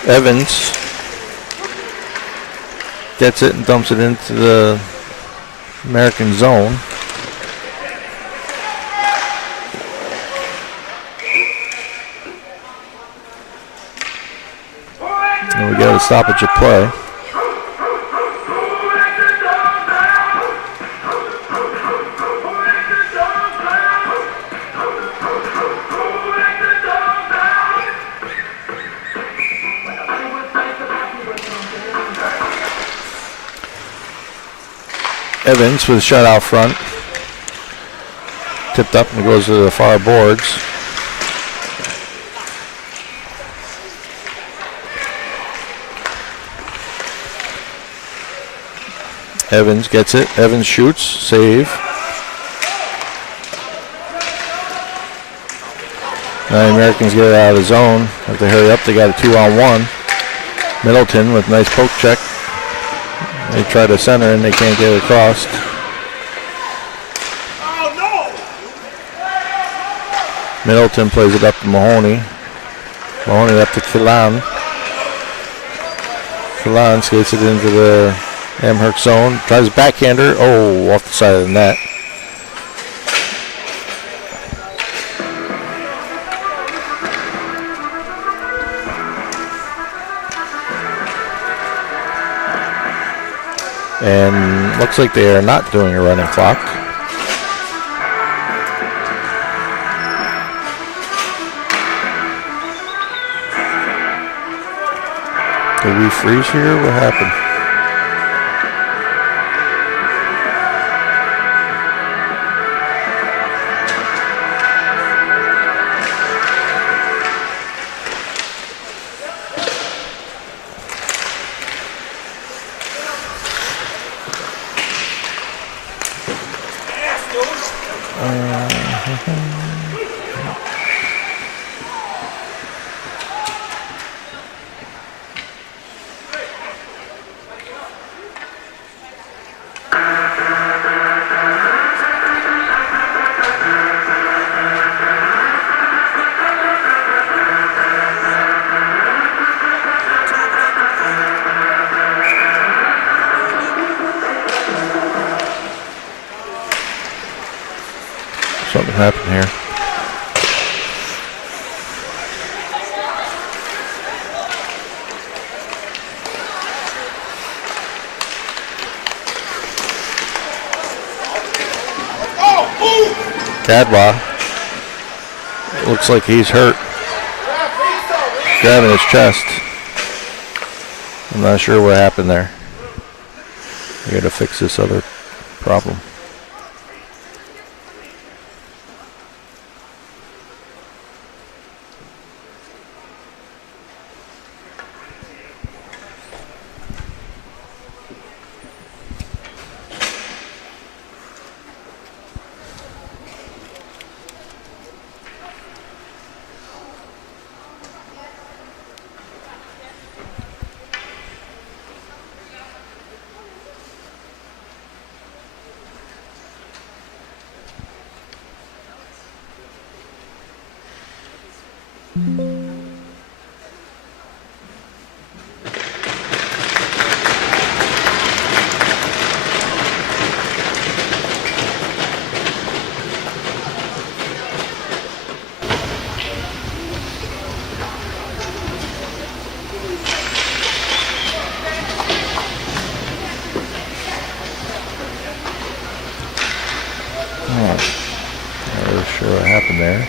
Evans gets it and dumps it into the American zone. And we got a stoppage of play. Evans with a shot out front. Tipped up and goes to the far boards. Evans gets it. Evans shoots. Save. Now the Americans get it out of the zone. Have to hurry up. They got a 2-on-1. Middleton with nice poke check. They try to center and they can't get it across. Middleton plays it up to Mahoney. Mahoney up to Killan. Killan skates it into the Amherst zone. Tries a backhander. Oh, off the side of the net. And looks like they are not doing a running clock. Did we freeze here? What happened? Something happened here. Gadwa looks like he's hurt. Grabbing his chest. I'm not sure what happened there. We gotta fix this other problem. Not really sure what happened there.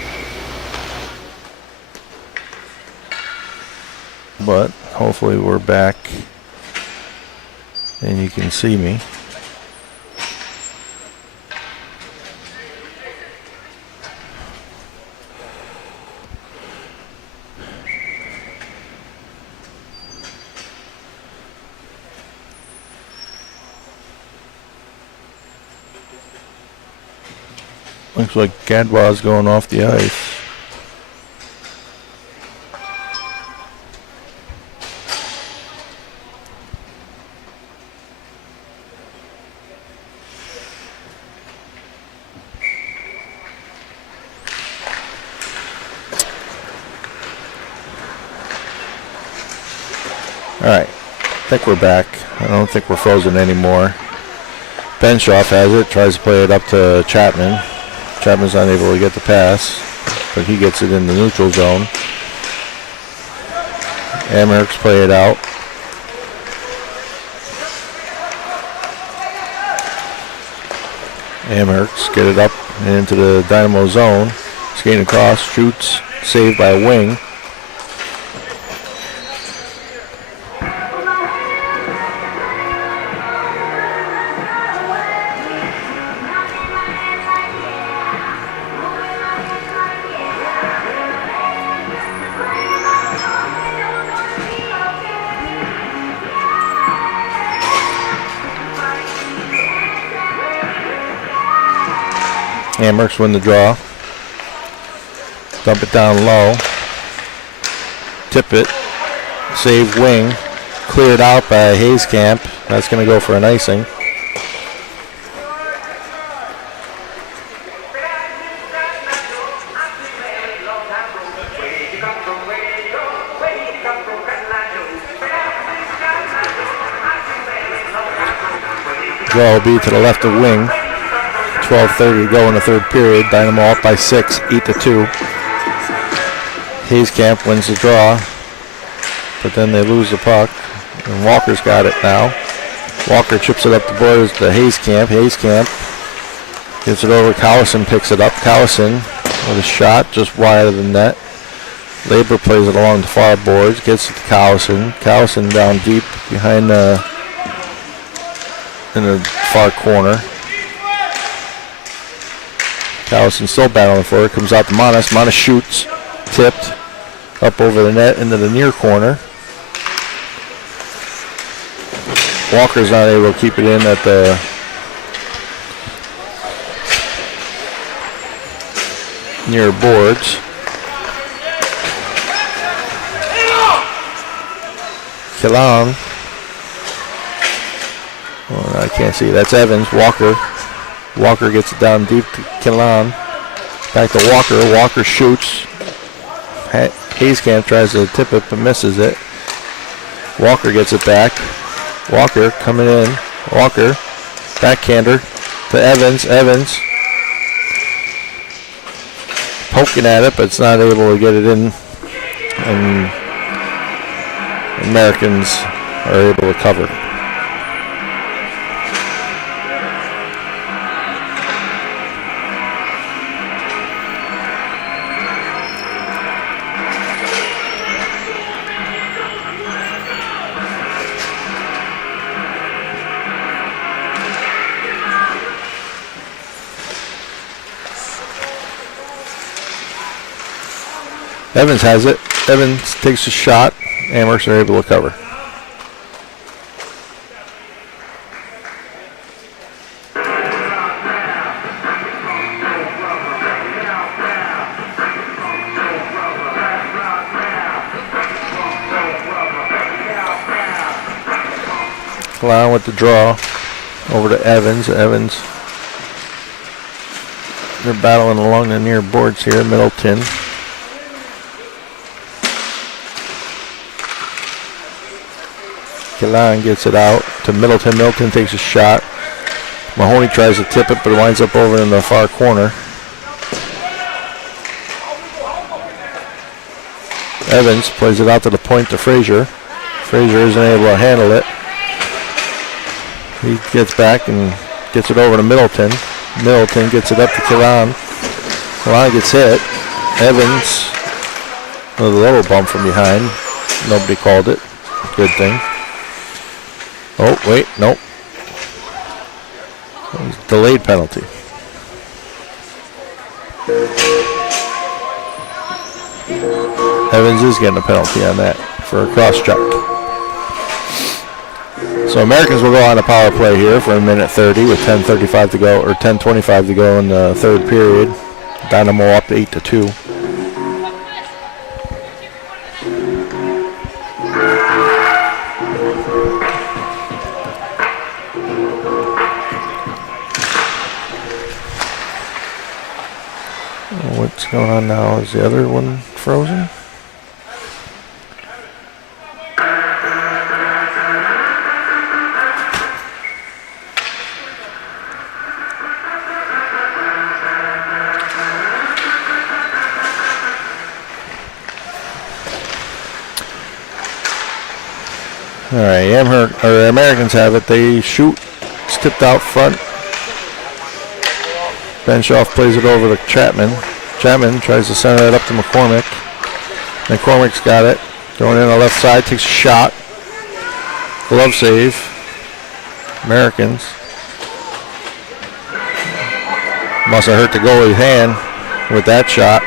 But hopefully we're back and you can see me. Looks like Gadwa's going off the ice. Alright, I think we're back. I don't think we're frozen anymore. Benshoff has it, tries to play it up to Chapman. Chapman's unable to get the pass, but he gets it in the neutral zone. Amherst play it out. Amherst get it up and into the Dynamo zone. Skating across, shoots, saved by a wing. Amherst win the draw. Dump it down low. Tip it. Save wing. Cleared out by Hayskamp. That's going to go for an icing. Draw will be to the left of wing. 12:30 to go in the third period. Dynamo up by 6, 8-2. Hayskamp wins the draw, but then they lose the puck. And Walker's got it now. Walker chips it up the boards to Hayskamp. Hayskamp gets it over. Cowison picks it up. Cowison with a shot just wide of the net. Labor plays it along the far boards. Gets it to Cowison. Cowison down deep behind in the far corner. Cowison still battling for it. Comes out to Monas. Monas shoots. Tipped. Up over the net into the near corner. Walker's not able to keep it in at the near boards. Killam. Oh, I can't see. That's Evans. Walker. Walker gets it down deep to Killam. Back to Walker. Walker shoots. Hayskamp tries to tip it but misses it. Walker gets it back. Walker coming in. Walker. Backhander to Evans. Evans poking at it, but it's not able to get it in. And Americans are able to cover. Evans has it. Evans takes a shot. Amherst are able to cover. Clown with the draw over to Evans. Evans. They're battling along the near boards here. Middleton. Killam gets it out to Middleton. Middleton takes a shot. Mahoney tries to tip it, but it winds up over in the far corner. Evans plays it out to the point to Frazier. Frazier isn't able to handle it. He gets back and gets it over to Middleton. Middleton gets it up to Killam. Killam gets hit. Evans with a little bump from behind. Nobody called it. Good thing. Oh, wait, nope. Delayed penalty. Evans is getting a penalty on that for a cross check. So Americans will go on a power play here for 1:30 with 10:35 to go, or 10:25 to go in the third period. Dynamo up to 8-2. What's going on now? Is the other one frozen? All right, Americans have it. They shoot. It's tipped out front. Benshoff plays it over to Chapman. Chapman tries to center it up to McCormick. McCormick's got it. Going in on the left side, takes a shot. Glove save. Americans. Must have hurt the goalie's hand with that shot.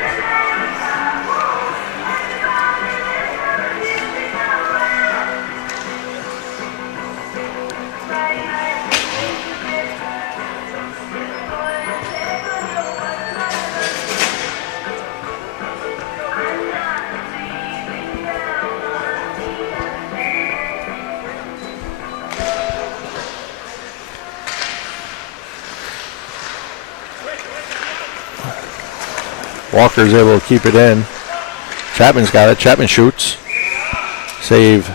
Walker's able to keep it in. Chapman's got it. Chapman shoots. Save.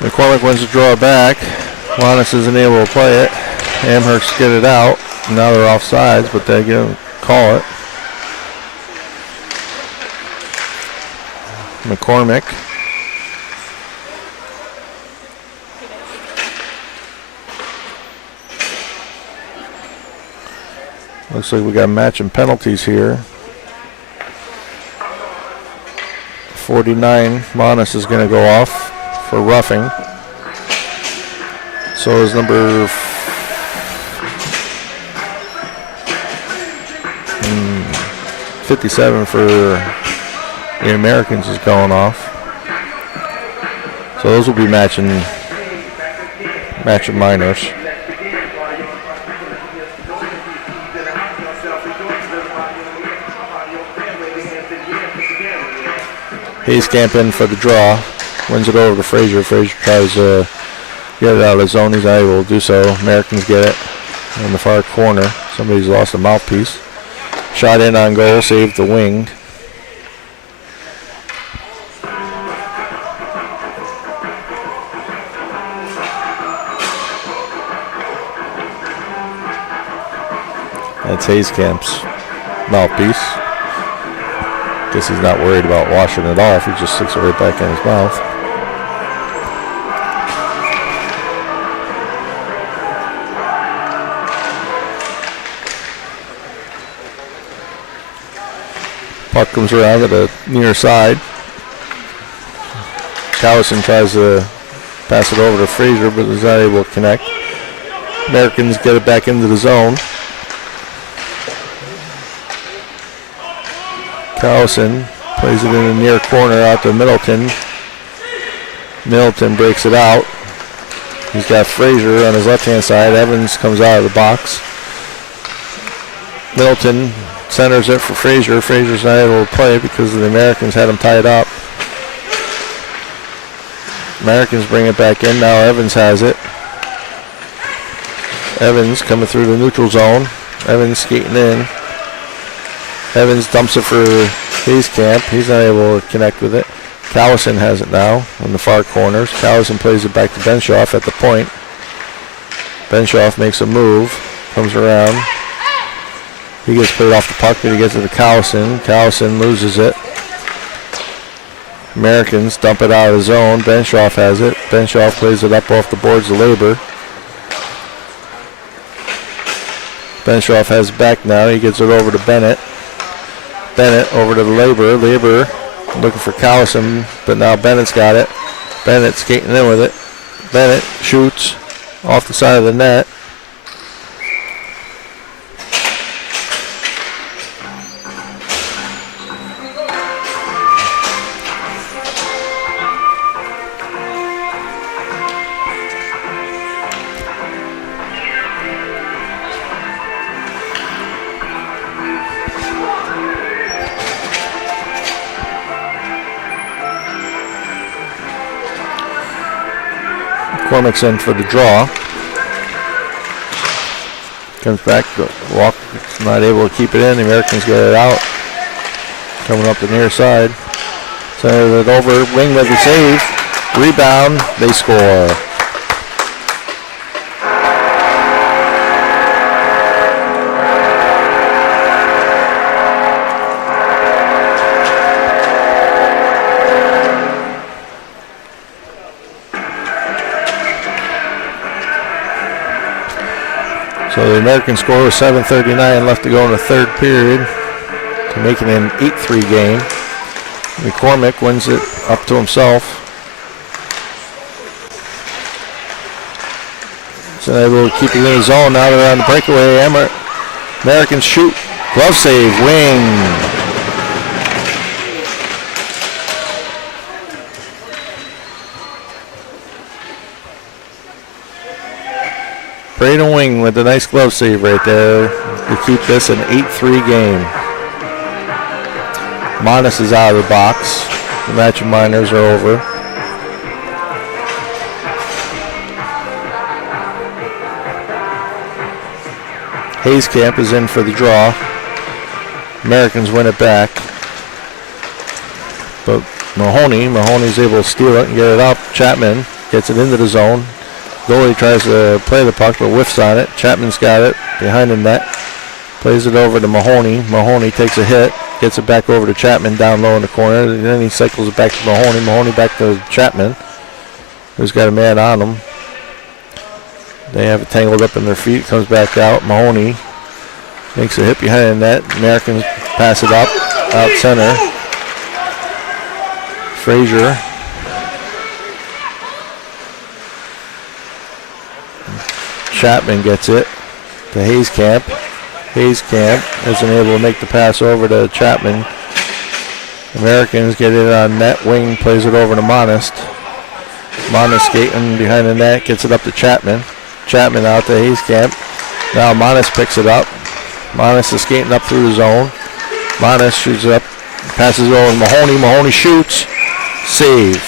McCormick wins the draw back. Lannis isn't able to play it. Amherst get it out. Now they're offsides, but they call it. McCormick. Looks like we got matching penalties here. 49, Lannis is going to go off for roughing. So is number 57 for the Americans is going off. So those will be matching minors. Hayescamp in for the draw. Wins it over to Frazier. Frazier tries to get it out of the zone. He's not able to do so. Americans get it in the far corner. Somebody's lost a mouthpiece. Shot in on goal. Saved the wing. That's Hayescamp's mouthpiece. Guess he's not worried about washing it off. He just sticks it right back in his mouth. Puck comes around to the near side. Callison tries to pass it over to Frazier, but is not able to connect. Americans get it back into the zone. Callison plays it in the near corner out to Middleton. Middleton breaks it out. He's got Frazier on his left-hand side. Evans comes out of the box. Middleton centers it for Frazier. Frazier's not able to play because the Americans had him tied up. Americans bring it back in. Now Evans has it. Evans coming through the neutral zone. Evans skating in. Evans dumps it for Hayescamp. He's not able to connect with it. Callison has it now in the far corners. Callison plays it back to Benshoff at the point. Benshoff makes a move. Comes around. He gets played off the puck, but he gets it to Callison. Callison loses it. Americans dump it out of the zone. Benshoff has it. Benshoff plays it up off the boards to Labor. Benshoff has it back now. He gets it over to Bennett. Bennett over to the Labor. Labor looking for Callison, but now Bennett's got it. Bennett skating in with it. Bennett shoots off the side of the net. McCormick's in for the draw. Comes back, Walker's not able to keep it in. The Americans get it out. Coming up the near side. Sends it over, wing with the save. Rebound, they score. So the American score was 7:39 left to go in the third period to make it an 8-3 game. McCormick wins it up to himself. So able to keep it in the zone. Now they're on the breakaway. Americans shoot. Glove save. Wing. Braden Wing with a nice glove save right there to keep this an 8-3 game. Monas is out of the box. The Matching Miners are over. Hayes Camp is in for the draw. Americans win it back. But Mahoney's able to steal it and get it up. Chapman gets it into the zone. Goalie tries to play the puck but whiffs on it. Chapman's got it behind the net. Plays it over to Mahoney. Mahoney takes a hit. Gets it back over to Chapman down low in the corner. And then he cycles it back to Mahoney. Mahoney back to Chapman, who's got a man on him. They have it tangled up in their feet. Comes back out. Mahoney makes a hit behind the net. Americans pass it up. Out center. Frazier. Chapman gets it to Hayes Camp. Hayes Camp isn't able to make the pass over to Chapman. Americans get it on net. Wing plays it over to Monist. Monist skating behind the net, gets it up to Chapman. Chapman out to Hayes Camp. Now Monist picks it up. Monist is skating up through the zone. Monist shoots it up, passes it over to Mahoney. Mahoney shoots. Save.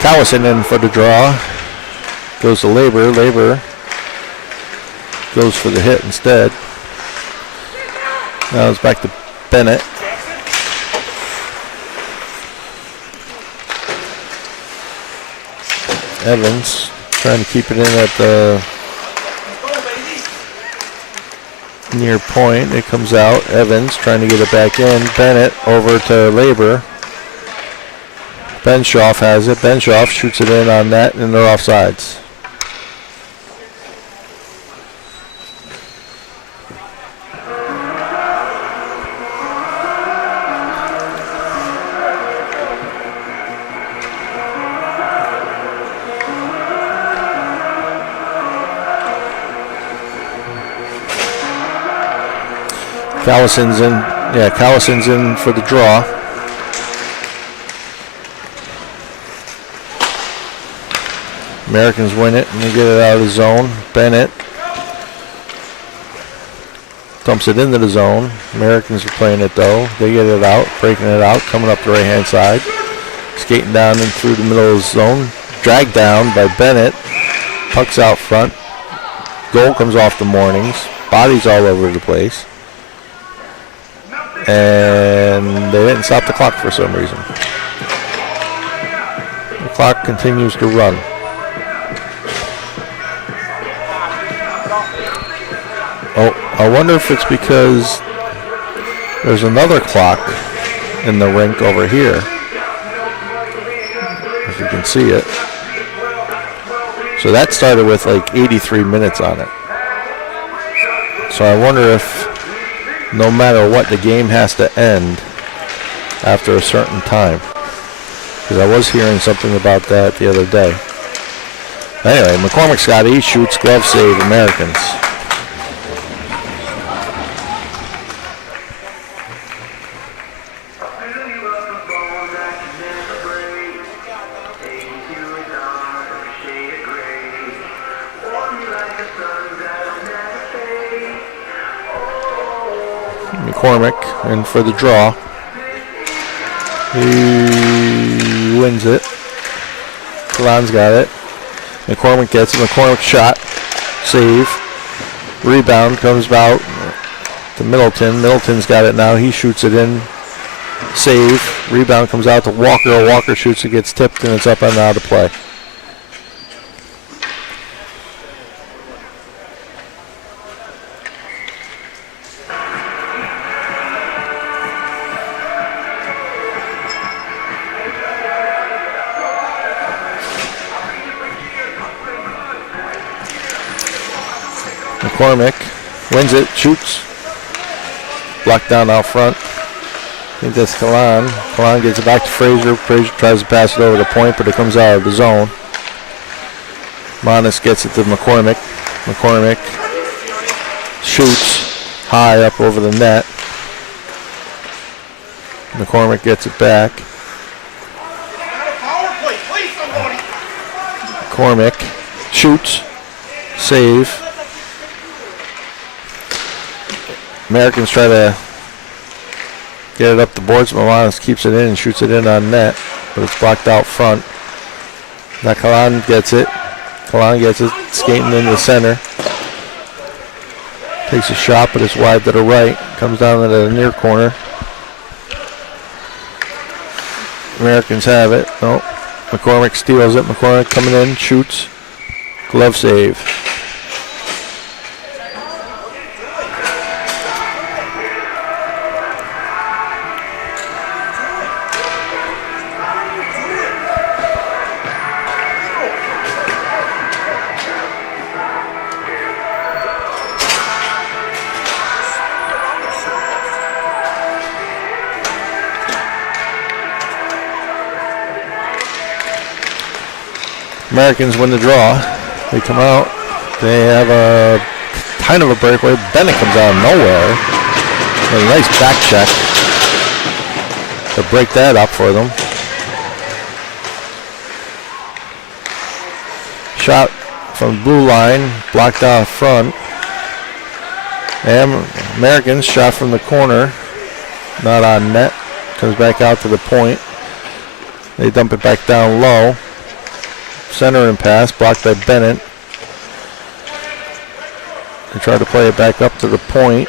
Callison in for the draw. Goes to Labor. Labor goes for the hit instead. Now it's back to Bennett. Evans trying to keep it in at the near point. It comes out. Evans trying to get it back in. Bennett over to Labor. Benshoff has it. Benshoff shoots it in on net, and they're offsides. Callison's in. Yeah, Callison's in for the draw. Americans win it and they get it out of the zone. Bennett dumps it into the zone. Americans are playing it though. They get it out, breaking it out, coming up the right hand side. Skating down and through the middle of the zone. Dragged down by Bennett. Puck's out front. Goal comes off the Mornings. Bodies all over the place. And they didn't stop the clock for some reason. The clock continues to run. Oh, I wonder if it's because there's another clock in the rink over here. If you can see it. So that started with like 83 minutes on it. So I wonder if no matter what, the game has to end after a certain time. Because I was hearing something about that the other day. Anyway, McCormick Scotty shoots, glove save, Americans. McCormick in for the draw. He wins it. Kalan's got it. McCormick gets it. McCormick shot. Save. Rebound comes out to Middleton. Middleton's got it now. He shoots it in. Save. Rebound comes out to Walker. Walker shoots it, gets tipped, and it's up and out of play. McCormick wins it, shoots. Blocked down out front. I think that's Kalan. Kalan gets it back to Frazier. Frazier tries to pass it over the point, but it comes out of the zone. Monis gets it to McCormick. McCormick shoots high up over the net. McCormick gets it back. McCormick shoots. Save. Americans try to get it up the boards. Monis keeps it in and shoots it in on net, but it's blocked out front. Now Kalan gets it. Kalan gets it, skating in the center. Takes a shot, but it's wide to the right. Comes down to the near corner. Americans have it. No. McCormick steals it. McCormick coming in, shoots. Glove save. Americans win the draw. They come out. They have a kind of a breakaway. Bennett comes out of nowhere. A nice back check to break that up for them. Shot from the blue line, blocked out front. And Americans shot from the corner, not on net. Comes back out to the point. They dump it back down low. Center and pass, blocked by Bennett. They try to play it back up to the point.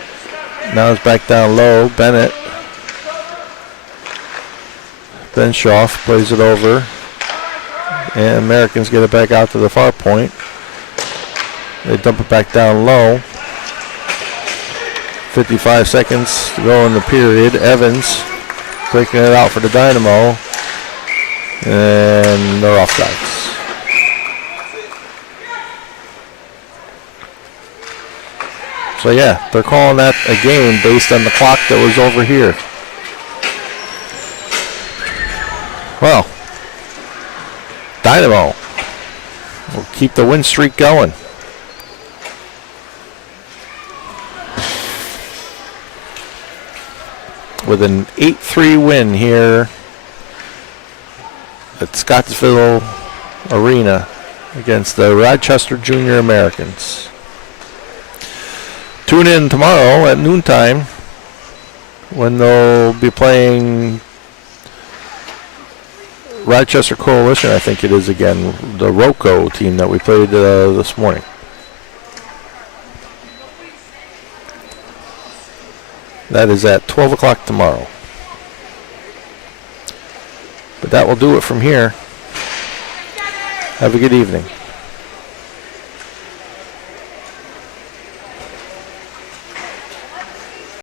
Now it's back down low. Bennett. Benshoff plays it over. And Americans get it back out to the far point. They dump it back down low. 55 seconds to go in the period. Evans breaking it out for the Dynamo. And they're offsides. So yeah, they're calling that a game based on the clock that was over here. Well, Dynamo will keep the win streak going. With an 8-3 win here at Scottsville Arena against the Rochester Junior Americans. Tune in tomorrow at noontime when they'll be playing Rochester Coalition, I think it is again, the Roco team that we played this morning. That is at 12 o'clock tomorrow. But that will do it from here. Have a good evening.